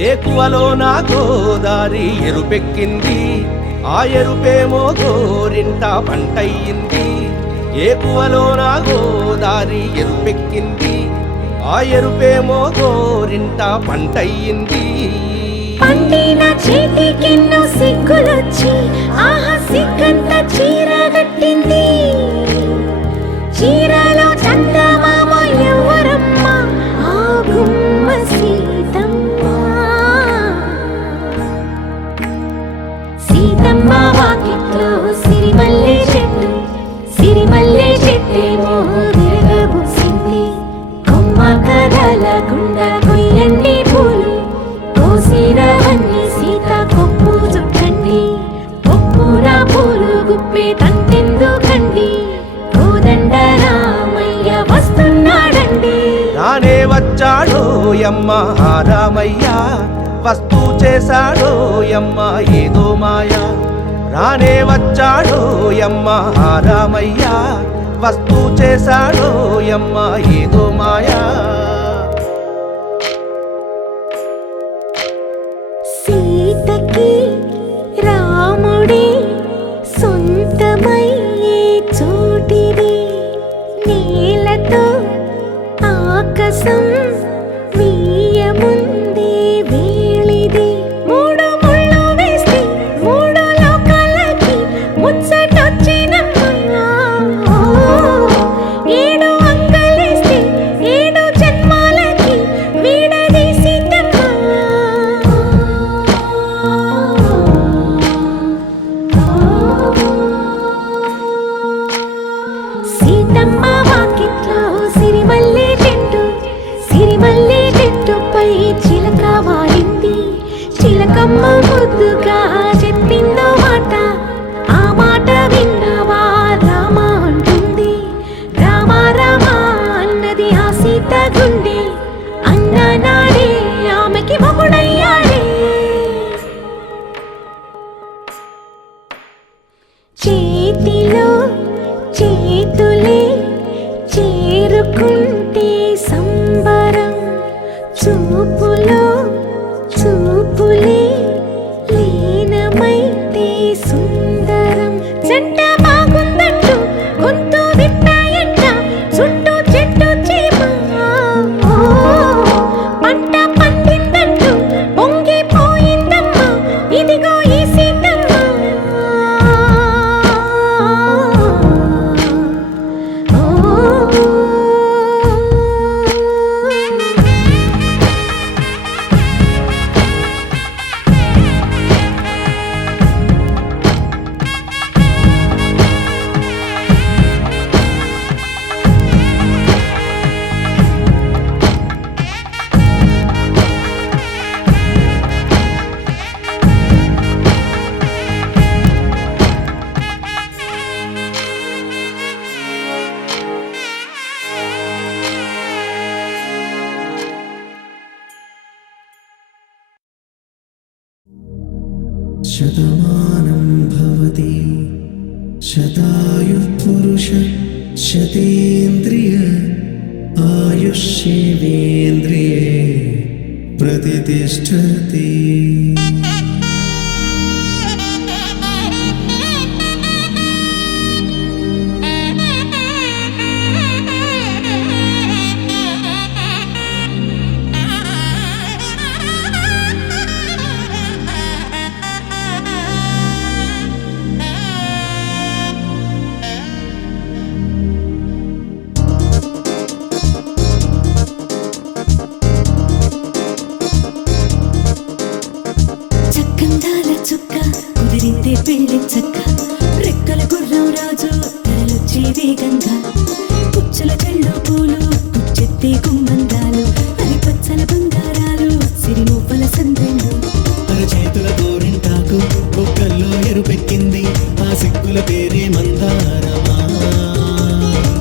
ఏకువలో నా గోదారి ఎరుపెక్కింది, ఆ ఎరుపేమో గోరింట పంటయ్యింది. ఏకువలో నా గోదారి ఎరుపెక్కింది, ఆ ఎరుపేమో గోరింట పంటయ్యింది. పండిన చేతికెన్నో సిగ్గులొచ్చి ఆహా సిగ్గంత చీర కట్టింది. చీరలో చందమామ ఎవరమ్మ ఆ గుమ్మ సీతమ్మ. సీతమ్మ వాకిట్లో సిరిమల్లె చెట్టు, సిరిమల్లె చెట్టేమో విరగబూసింది. కొమ్మ కదలకుండా కొయ్యండి పూలు, కోసిరవన్నీ సీత కొప్పు చుట్టండి. కొప్పున పూలు గుప్పే తంతెందుకండి, కోదండ రామయ్య వస్తున్నాడండి. రానే వచ్చాడో యమ్మ రామయ్య, వస్తూ చేశాడో యమ్మ ఏదో మాయా. రానే వచ్చాడో యమ్మ రామయ్య, వస్తూ చేశాడో యమ్మ ఏదో మాయా. సీతకి రాముడే సొంతమయ్యే చోటిది. నేలతో ఆకాశం వీయముందే వేళిది. మూడు ముళ్ళు వేస్తే మూడు లోకాలకి ముచ్చటొచ్చినమ్మా. ఏడు అంగలేస్తే ఏడు జన్మ శతమానం భవతి శతాయుః పురుష శతేంద్రియ ఆయుష్యేంద్రియే ప్రతిష్టతి. చక్కందాల చుక్క కుదిరిందే పెళ్లి చక్క రెక్కల గుర్రం రాజు తరలొచ్చే వేగంగా పుచ్చల చెళ్ళు పూలు కుచ్చెత్తే గుమ్మందాలు అని పచ్చల బంగారాలు సిరిమూపల సందెళ్ళు చేతుల గోరింటాకు బొక్కల్లో ఎరుపెక్కింది ఆ సిక్కుల పేరే మందారమా.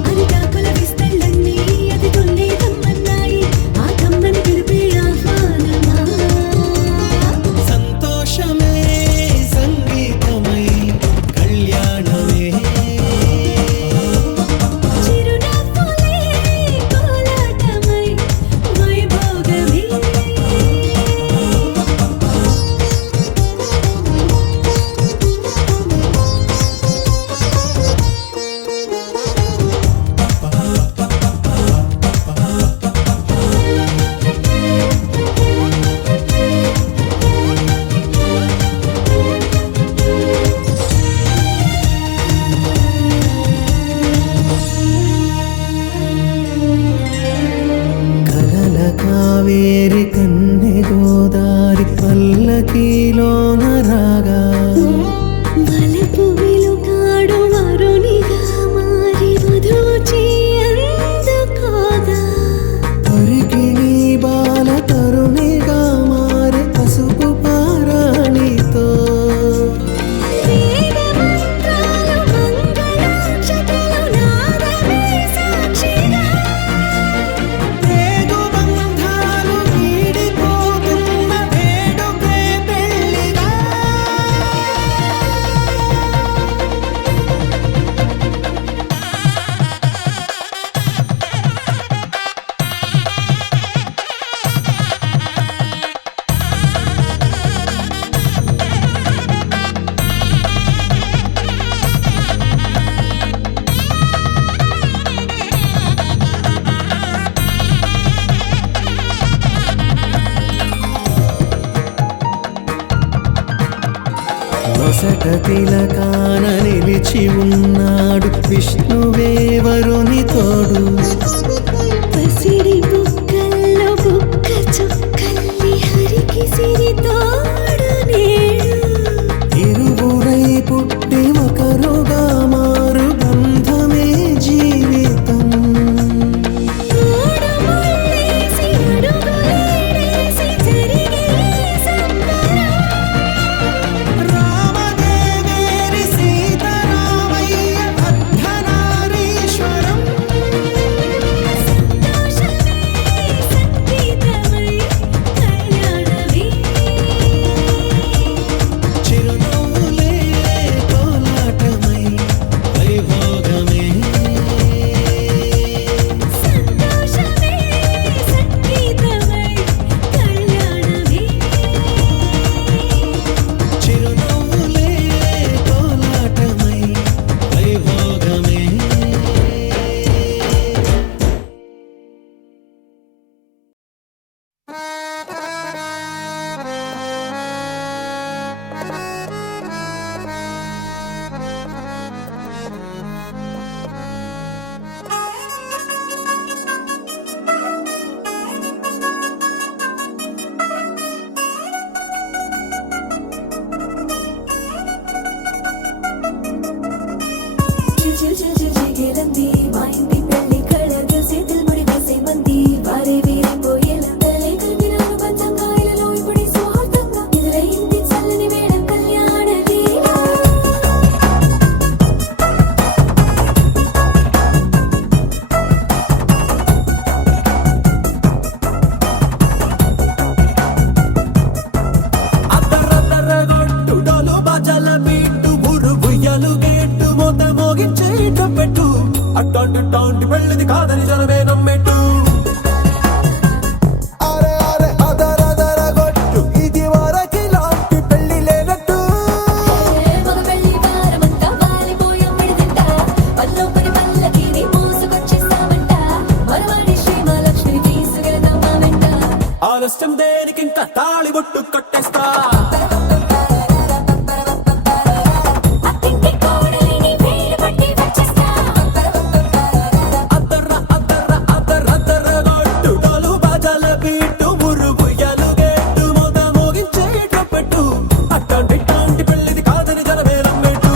అరిటాకుల విస్తళ్ళన్నీ అది కొన్నే కమ్మన్నాయి ఆ కమ్మని పిలిపే ఆహ్వానమా. సంతోషమే సంగీతమై కళ్యాణమే చిరునవ్వులే కోలాటమై వైభోగమే. కలల కావేరి కన్నె గోదారి పల్లకీలోన రాగా వలపు వెలుగాడు వరునిగా మారి వధూచి అందుకోగా పరికి నీ బాల తరుణిగా మారే పసుపు పారాణితో వేద మంత్రాలు మంగళాక్షతలు నాదమే సాక్షిగా రేగు బంధాలు వీడిపోతున్న వేడుకే పెళ్లిగా. నొసట తిలకాన నిలిచి ఉన్నాడు విష్ణువే వరుని తోడు. పసిడి బుక్కల్లో బుక్క చుక్కల్లి హరికి సిరి తోడు నేడు ఇరువురై పుట్టి ఒకరుగా మారు బంధమే జీవితం. తోడు ముళ్ళేసి అడుగులేసి జరిగే సంబరం రామదేవేరి సీతారామయ్య అర్ధనారీశ్వరం. పెళ్ళిది కాదని జనమే నమ్మెట్టు. అరే అరే అదర గొట్టు ఇది వరకి లాంటి పెళ్లి లేనట్టు. మగ పెళ్లి వారమంతా వాలిపోయాం విడిదింట, పల్లోపరి పల్లకిని మోసుకొచ్చేస్తామంట, మరవాడి శ్రీమహాలక్ష్మి తీసుకెళ్దాం మా వెంట. ఆలస్యం దేనికింక తాళిబొట్టు కట్టేస్తా. అత్తింటి కోడలిని వేలు పట్టి వచ్చేస్తా. అద్దర గొట్టు డోలు బాజాల బీటు మురుగుయ్యలు గేటు మోత మోగించే ట్రంపెట్టు. అట్టాంటి పెళ్ళిది కాదని జనమే నమ్మెట్టు.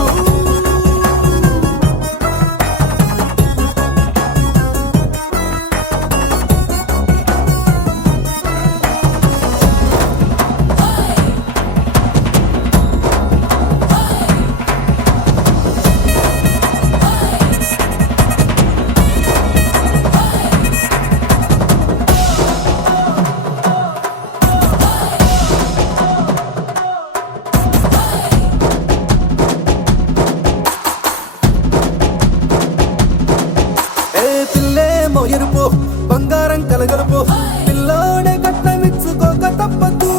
ఏ పిల్లేమో ఎరుపు బంగారం కలగలుపు, పిల్లోడే కట్నమిచ్చుకోక తప్పదు.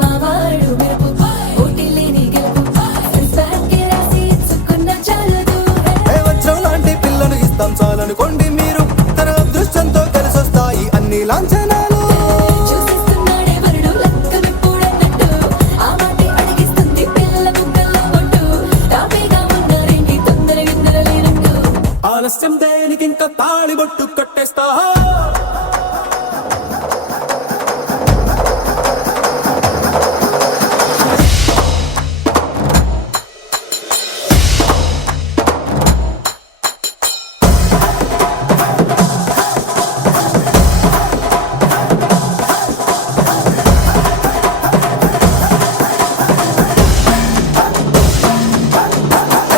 మావాడు మెరుపు ఓటిల్లేని గెలుపు, సెన్సార్కి రాసి ఇచ్చుకున్న చాలదు. ఏ వజ్రం లాంటి పిల్లను ఇస్తాం చాలనుకోండి మీరు, తన అదృష్టంతో కలిసొస్తాయి అన్ని లాంఛనాలు. చూసేస్తున్నాడే వరుడు లక్కమిప్పుడన్నట్టు, ఆ మాటే అడిగిస్తుంది పిల్ల బుగ్గల్లో ఒట్టు. తాపీగా ఉన్నారేంటి తొందర గిందర లేనట్టు. ఆలస్యం దేనికింక తాళిబొట్టు కట్టేస్తా.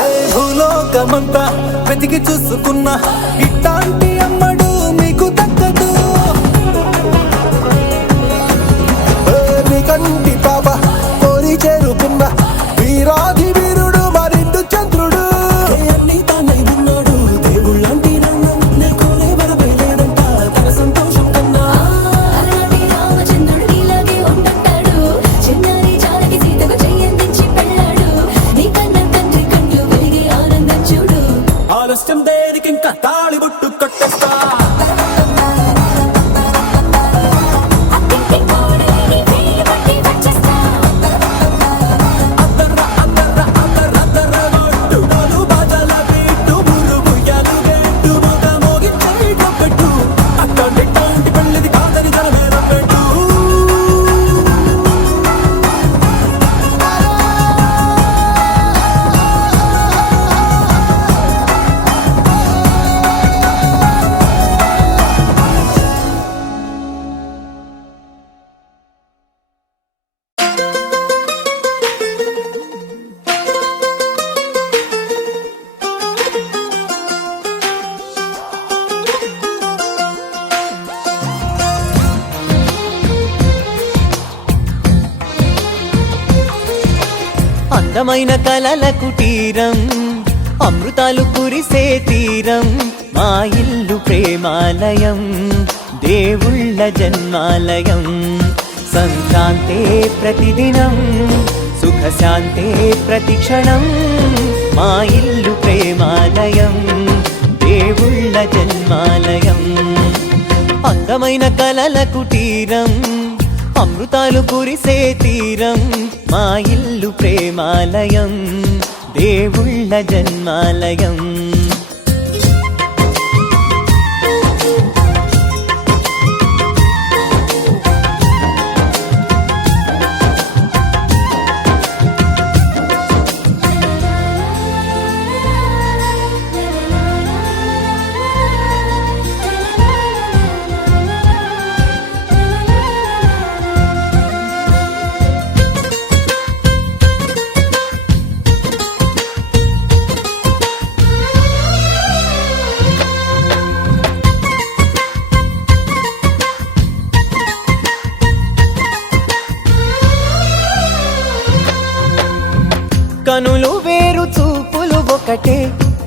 ఏ భూలోకమంతా వెతికి చూసుకున్నా ఇట్లాంటి అమ్మడు మీకు దక్కదు. ఏ నీ కంటి పాప కోరి చేరుకున్న వీరాధి వీరుడు మరిందు చంద్రుడు. ఏ అన్నీ తానై ఉన్నాడు దేవుళ్ళంటి నన్ను నే కోరే వరమే లేదంట తన సంతోషం కన్నా. అలనాటి రామచంద్రుడు నీలాగే ఉండంటాడు, చిన్నారి జానకి సీతకు చెయ్యందించి పెళ్ళాడు. నీ కన్న తండ్రి కండ్లు వెలిగి ఆనందం చూడు. ఆలస్యం దేనికింక తాళిబొట్టు కట్టేస్తా. అత్తింటి కోడలిని వేలు పట్టి వచ్చేస్తా. అద్దర గొట్టు డోలు బాజాల బీటు మురుగుయ్యలు గేటు మోత మోగించే ట్రంపెట్టు. అట్టాంటి పెళ్ళిది కాదని జనమే నమ్మెట్టు. అందమైన కలల కుటీరం, అమృతాలు కురిసే తీరం, మా ఇల్లు ప్రేమాలయం, దేవుళ్ళ జన్మాలయం. సంక్రాంతే ప్రతిదినం, సుఖశాంతే ప్రతిక్షణం, మా ఇల్లు ప్రేమాలయం, దేవుళ్ళ జన్మాలయం. అందమైన కలల కుటీరం, అమృతాలు కురిసే తీరం, మా ఇల్లు ప్రేమాలయం, దేవుళ్ళ జన్మాలయం. కనులు వేరు చూపులు ఒకటే,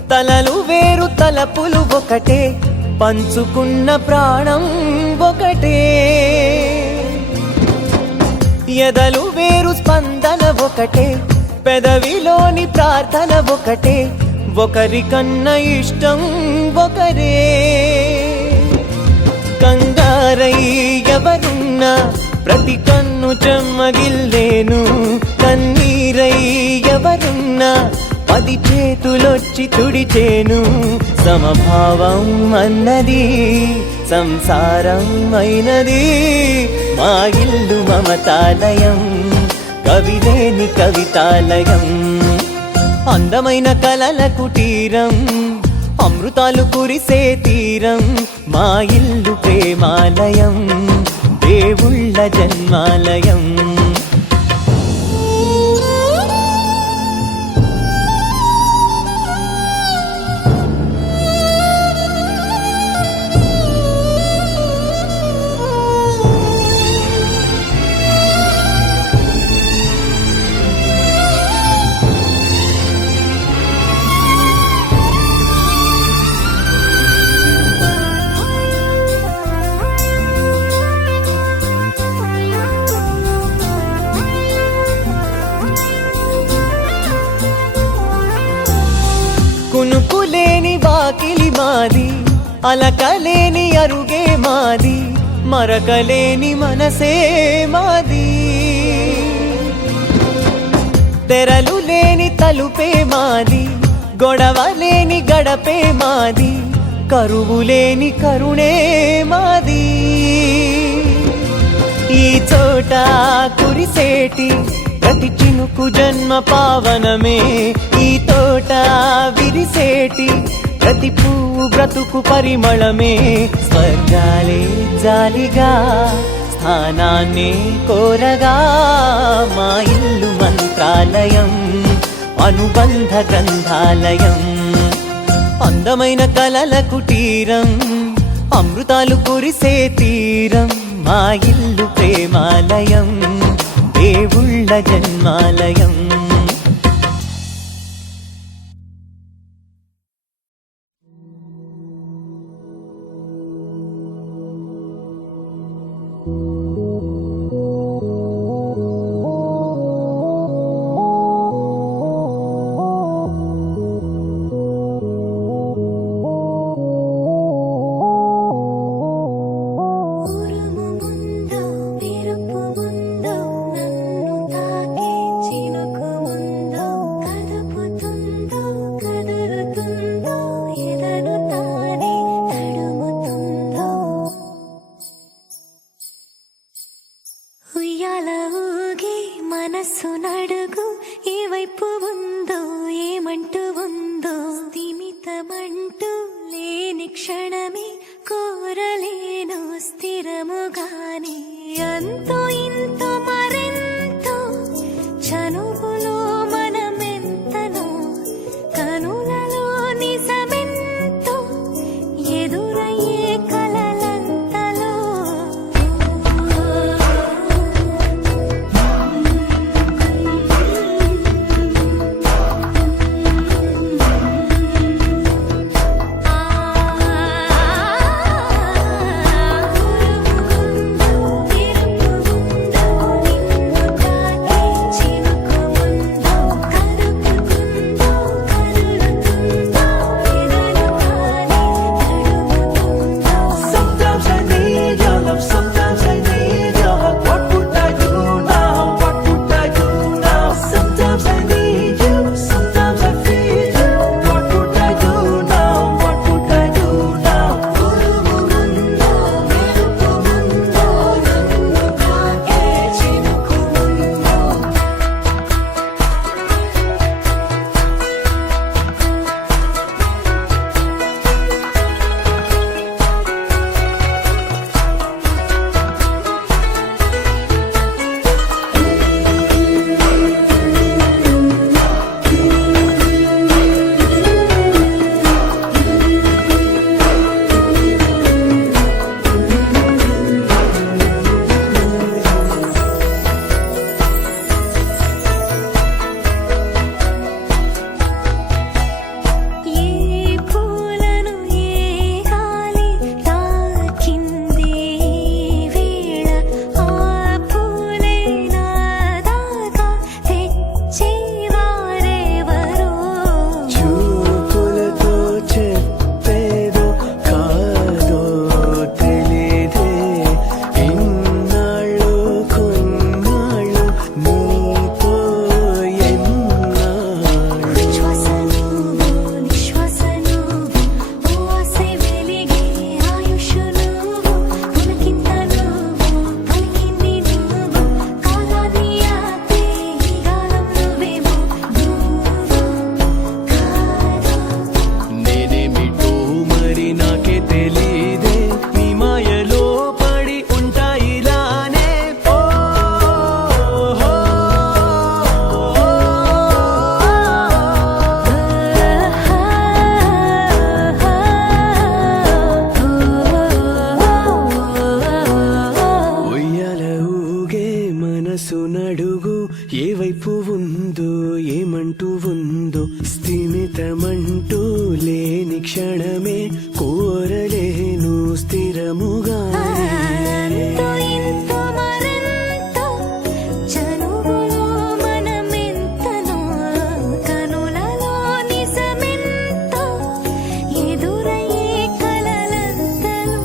తలలు వేరు తలపులు ఒకటే, పంచుకున్న ప్రాణం ఒకటే. ఎదలు వేరు స్పందన ఒకటే, పెదవిలోని ప్రార్థన ఒకటే, ఒకరికన్నా ఇష్టం ఒకరే. కంగారై ఎవరున్నా ప్రతి కన్ను చెమ్మగిల్లేను, కన్నీరై ఎవరున్నా 10 చేతులొచ్చి తుడిచేను. సమభావం అన్నది సంసారం అయినది, మా ఇల్లు మమతాలయం, కవిలేని కవితాలయం. అందమైన కలల కుటీరం, అమృతాలు కురిసే తీరం, మా ఇల్లు ప్రేమాలయం, దేవుళ్ళ జన్మాలయం. కునుకులేని వాకిలి మాది, అలకలేని అరుగే మాది, మరకలేని మనసే మాది. తెరలు లేని తలుపే మాది, గొడవ లేని గడపే మాది, కరువు లేని కరుణే మాది. ఈ చోట కురిసేటి ప్రతి చినుకు జన్మ పావనమే, ఈ తోట విరిసేటి ప్రతి పువ్వు బ్రతుకు పరిమళమే. స్వర్గాలే జాలిగా స్థానాన్ని కోరగా, మా ఇల్లు మంత్రాలయం, అనుబంధ గ్రంథాలయం. అందమైన కలల కుటీరం, అమృతాలు కురిసే తీరం, మా ఇల్లు ప్రేమాలయం, దేవుళ్ళ జన్మాలయం. మనస్సు నడుగు ఏ వైపు ఉందో, ఏమంటూ ఉందో, స్థిమితమంటూ లేని క్షణమే కోరలేను స్థిరముగానే. అంతో ఇంతో మరెంతో చనువులో మనమెంతనో, కనులలో నిజమెంతో ఎదురయ్యే కలలంతలో. లేని క్షణమే కోరలేను స్థిరముగా అంతో ఇంతో మరెంతో చనువులో మనమెంతనో కనులలో నిజమెంతో ఎదురయ్యే కలలంతలో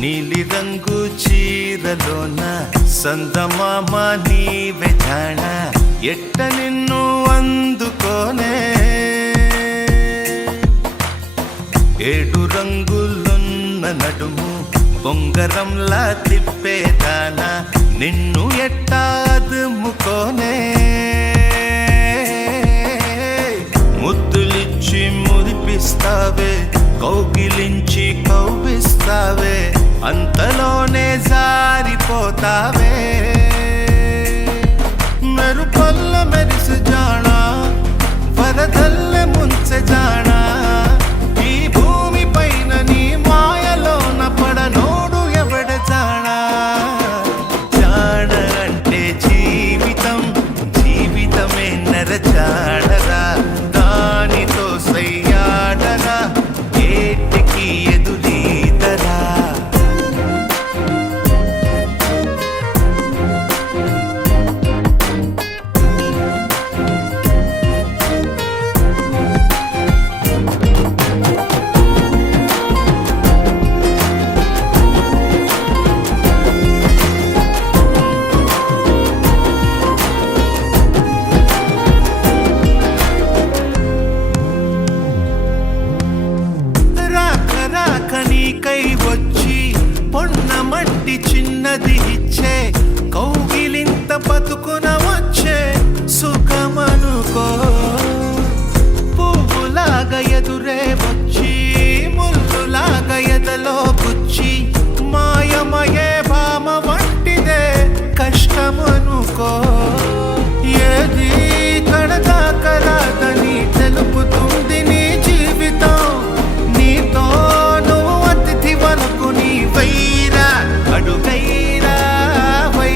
నీలి రంగు చీరలోన సందమామ నీవే జాణ ఎట్ట నిన్ను అందుకోనే ఏడు రంగులున్న నడుము బొంగరంలా తిప్పేదానా నిన్ను ఎట్టా అదుముకోనే ముద్దులిచ్చి మురిపిస్తావే కౌగిలించి కౌగిస్తావే అంతలోనే జారిపోతావే మెరుపల్ల మెరిసి జానా వరదల్ల ముంచె జానా ఈ భూమి పైన నీ మాయలోన పడనోడు ఎవడ జానా జాడ అంటే జీవితం జీవితమే నరజాడరా దానితో సయ్యాడరా ఏటికి ఎదురీదరా నీకై వచ్చి పొన్న మట్టి చిన్నది ఇచ్చే కౌగిలింత బతుకున వచ్చే సుఖమనుకో పువ్వులాగా ఎదురే వచ్చి ముల్లులాగా ఎదలో గుచ్చి మాయమయే భామ వంటిదే కష్టమనుకో ఏది కడదాకరాదని తెలుపుతుంది నీ జీవితం నీతో నీ వైరా అడుగైరా వై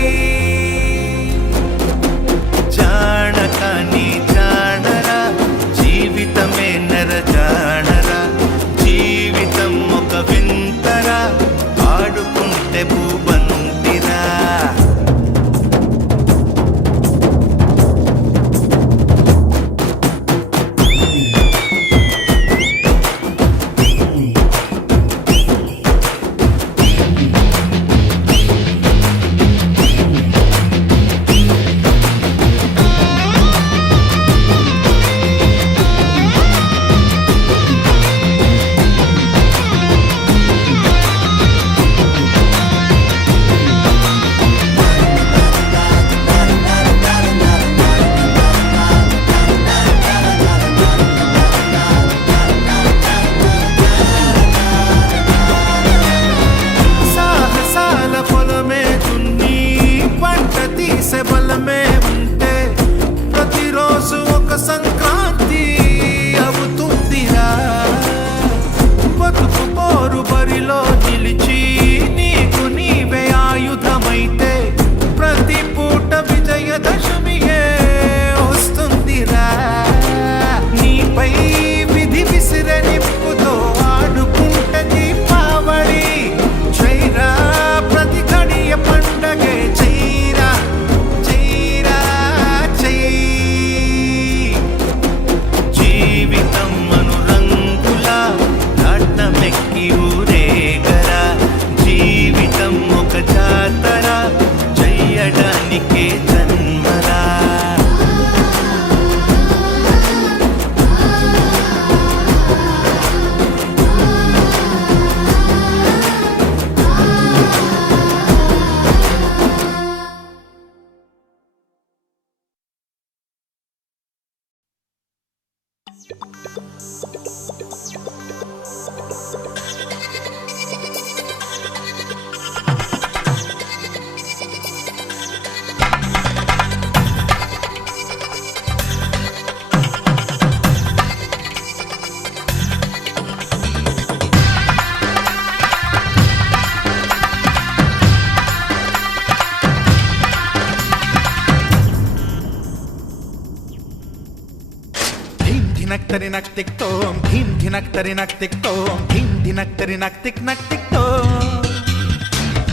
ధినక్తరి నక్తిక్తోం ధీం ధినక్తరి నక్తిక్తోం ధీం ధినక్తరి నక్తిక్తోం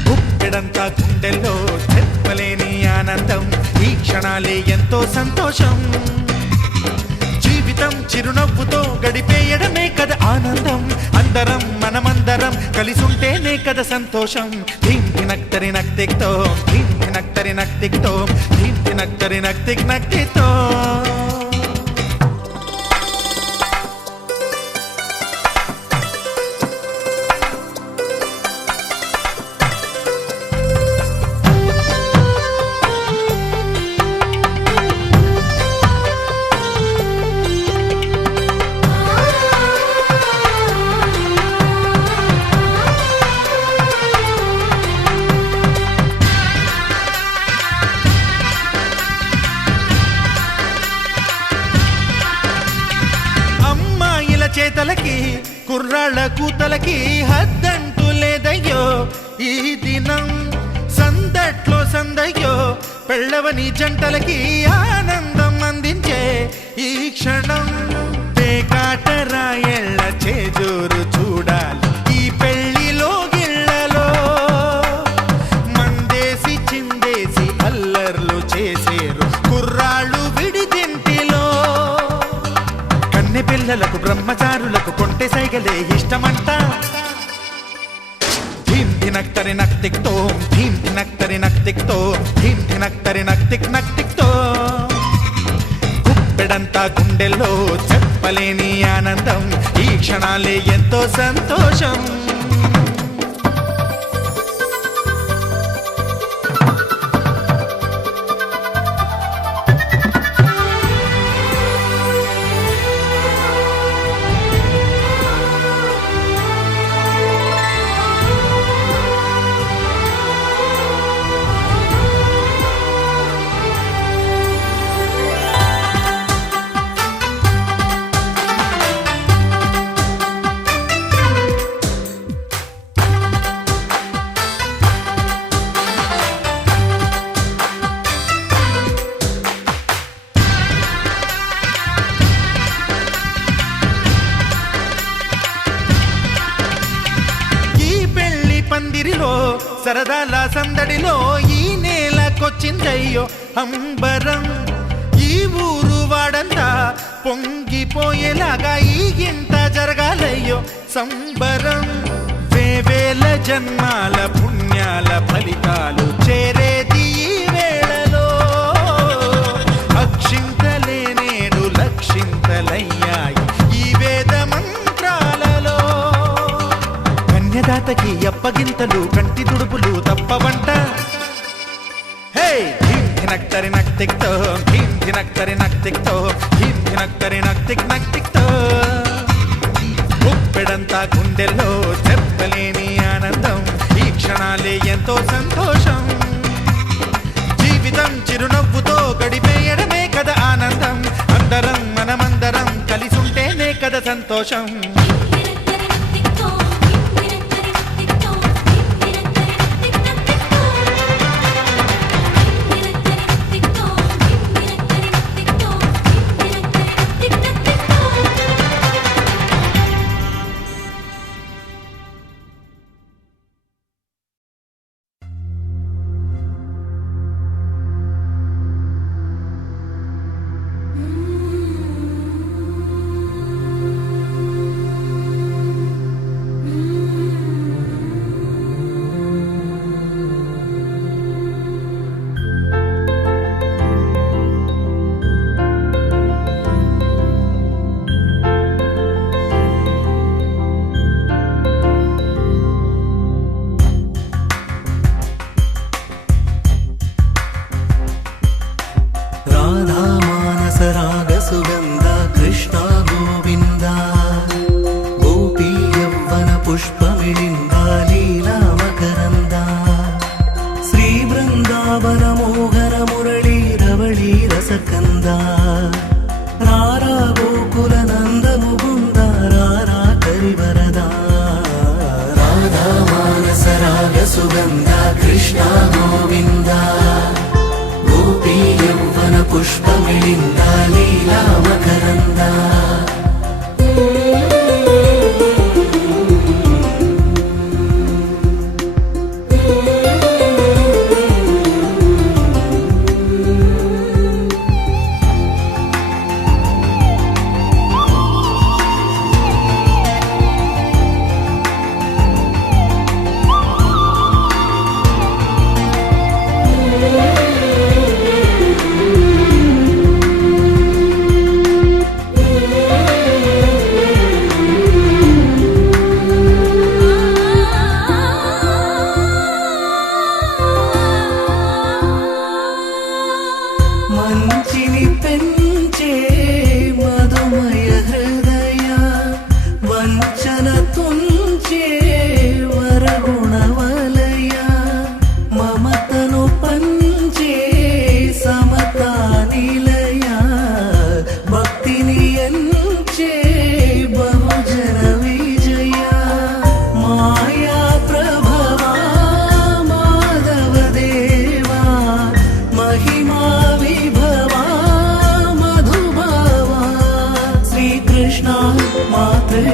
గుప్పెడంతా గుండెల్లో చెప్పలేని ఆనందం ఈ క్షణాలే ఎంతో సంతోషం జీవితం చిరునవ్వుతో గడిపేయడమే కదా ఆనందం అందరం మనమందరం కలిసుంటేనే కదా సంతోషం ధీం ధినక్తరి నక్తిక్తోం ధీం ధినక్తరి నక్తిక్తోం ధీం ధినక్తరి నక్తిక్తోం చేతలకి కుర్రాళ్ళ కూతలకి హద్దంటూ లేదయ్యో ఈ దినం సందట్లో సందయ్యో పెళ్ళవని జంటలకి ఆనందం అందించే ఈ క్షణం పేకాటరాయళ్ళ చేజోరు చూడాలి ఈ పెళ్లిలో గిళ్ళలో మందేసి చిందేసి అల్లర్లు చేసేరు కుర్రాళ్ళు విడిదింటిలో కన్నె పిల్లలకు బ్రహ్మచారులకు కొంటె సైగలే ఇష్టమంట ధీం ధినక్తరి నక్తిక్తోం ధీం ధినక్తరి నక్తిక్తోం ధీం ధినక్తరి నక్తిక్తోం గుప్పెడంతా గుండెల్లో చెప్పలేని ఆనందం ఈ క్షణాలే ఎంతో సంతోషం పందిరిలో సరదాల సందడిలో ఈ నేలకొచ్చిందయ్యో అంబరం ఈ ఊరు వాడంతా పొంగిపోయేలాగా ఈ గింత జరగాలయ్యో సంబరం వేవేల జన్మాల పుణ్యాల ఫలితాలు చేరేది ఈ వేళలో అక్షింతలే నేడు లక్షింతలయ్యాయి ఈ వేద మంత్రాలలో కన్యదాతకి అప్పగింతలు కంటి దుడుపులు తప్పవంట హే ధీం ధినక్తరి నక్తిక్తోం ధీం ధినక్తరి నక్తిక్తోం ధీం ధినక్తరి నక్తిక్తోం గుప్పెడంతా గుండెల్లో చెప్పలేని ఆనందం ఈ క్షణాలే ఎంతో సంతోషం జీవితం చిరునవ్వుతో గడిపేయడమే కదా ఆనందం అందరం మనమందరం కలిసుంటేనే కదా సంతోషం సుగంధ కృష్ణ గోవింద గోపీ యౌవన పుష్పమిళింద లీలా మకరంద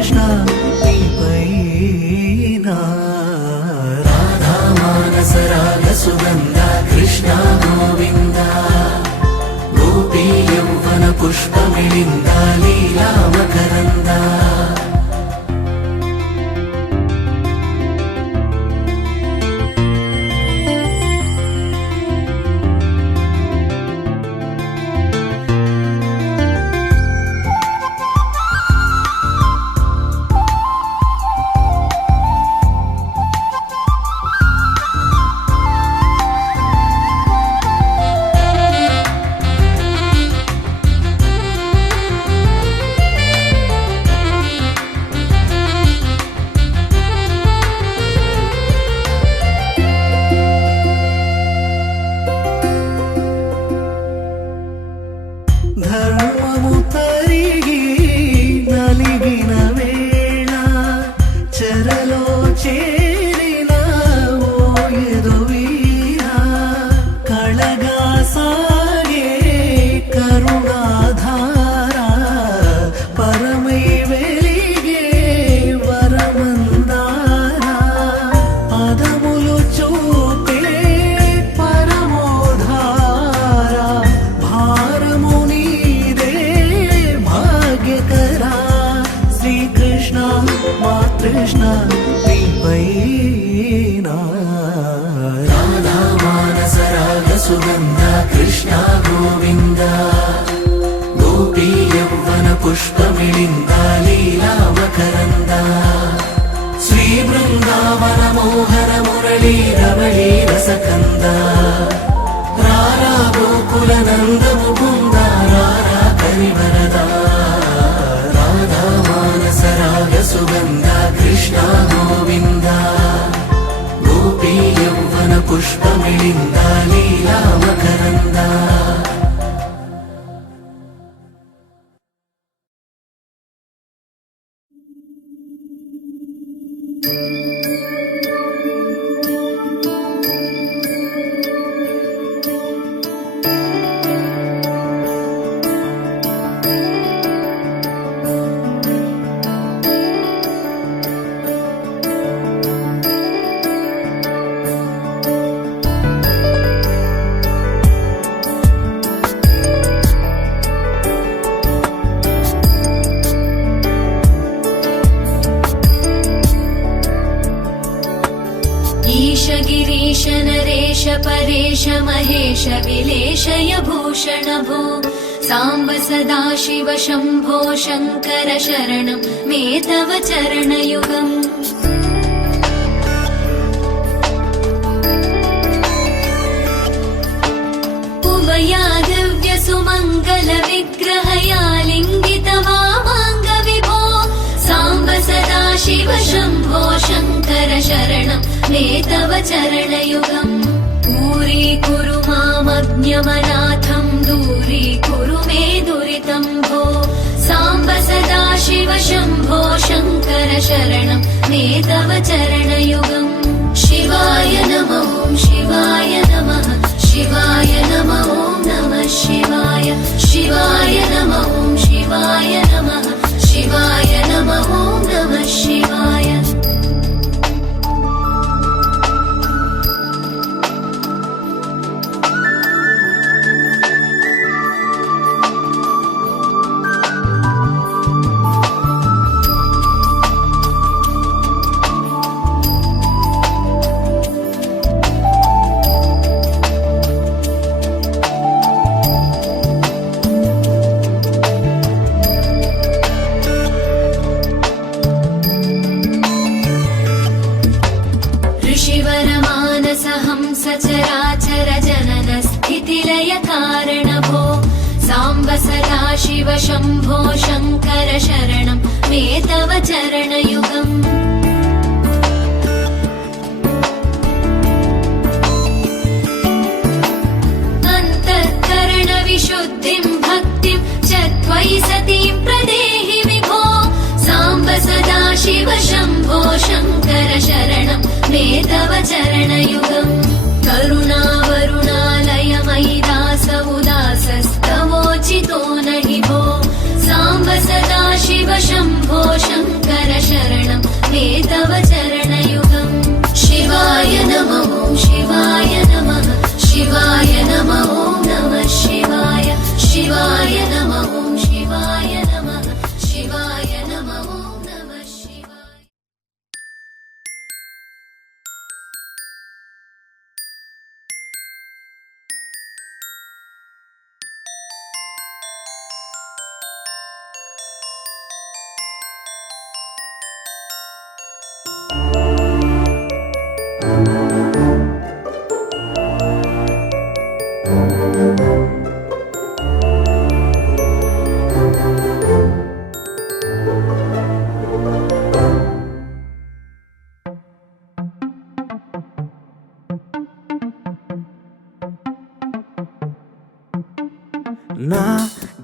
కృష్ణ నీపైన రాధా మానస రాగ సుగంధ కృష్ణ గోవింద గోపీ యౌవన పుష్పమిళింద లీలా మకరంద ధర్మము తరిగి నలిగిన వేళ చెరలో చేరిన ఓయదు వీర కళగా సాగే కరుణాధార పరమై వెలిగే వరమందార పదములు చూపే పరమోధార భారము నీదే భాగ్యకరా శ్రీకృష్ణ మా కృష్ణ నీపైన రాధా మానస రాగ సుగంధ కృష్ణ గోవింద గోపీ యౌవన పుష్పమిళింద లీలా మకరంద శ్రీ బృందావన మోహన మురళీ రమణీ రసకంద రారా గోకుల నంద ముకుంద రారా కరివరద రాధా మానస రాగ సుగంధ కృష్ణ గోవింద గోపీ యౌవన పుష్పమిళింద లీలా మకరంద ईश गिरीश नरेश परेश महेश विलेशय भूषण भो साम्ब सदा शिव शम्भो शङ्कर शरणं मे तव चरणयुगम् उमया दिव्य सुमङ्गल विग्रहया लिङ्गित वामाङ्ग विभो साम्ब सदा शिव शम्भो शङ्कर शरणं मे तव चरणयुगम् दूरीकुरु मामज्ञमनाथं दूरीकुरु मे दुरितं भो साम्ब सदा शिव शम्भो शङ्कर शरणं मे तव चरणयुगम् शिवाय नमः शिवाय नमः शिवाय नमः नमः शिवाय शिवाय नमः शिवाय नमः शिवाय नमः नमः शिवाय सचराचर जनन स्थितिलय कारण भो साम्ब सदा शिव शम्भो शङ्कर शरणं मे तव चरणयुगम् अन्तःकरण विशुद्धिं भक्तिं च त्वयि सतीं प्रदेहि विभो साम्ब सदा शिव शम्भो शङ्कर शरणं मे तव चरणयुगम् करुणावरुणालयमयि दास उदासस्तवोचितो न हि भो साम्ब सदा शिव शम्भो शङ्कर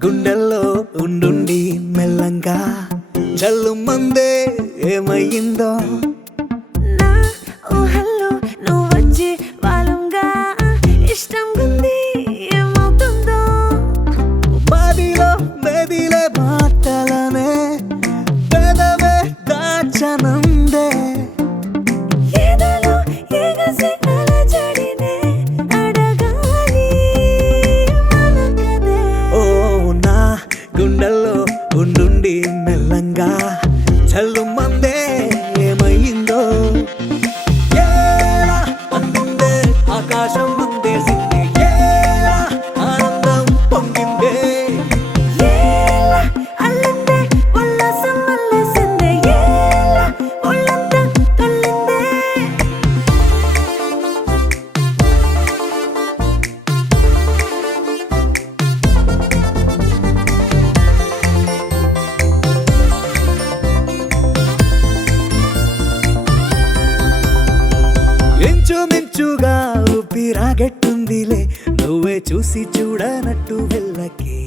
గుండెల్లో ఉండుండి మెల్లంగా జల్లు మందే ఏమయ్యిందో నా ఊహల్లో నువ్వు వచ్చి వాలంగా ఇష్టం గుంది ఏమవుతుందో మాదిలో మేదిలే మాటలనే పెదవే దాచనందే ఏదలో ఎగసి అలజడినే అడగాలి మనకదే ఓ నా గుండెల్లో ఉండుండి మెల్లంగా చల్లు మందే ఏమయ్యిందో ఏలా అందిందే ఆకాశం మందేసిందే ఏలా ఆనందం పొంగిందే ఏలా అల్లిందే ఉల్లాసం మల్లేసిందే ఏలా ఒళ్ళంతా కళ్ళిందే ఇంచుమించుగా ఊపిరాగెట్టుందిలే నువ్వే చూసి చూడనట్టు వెళ్ళకే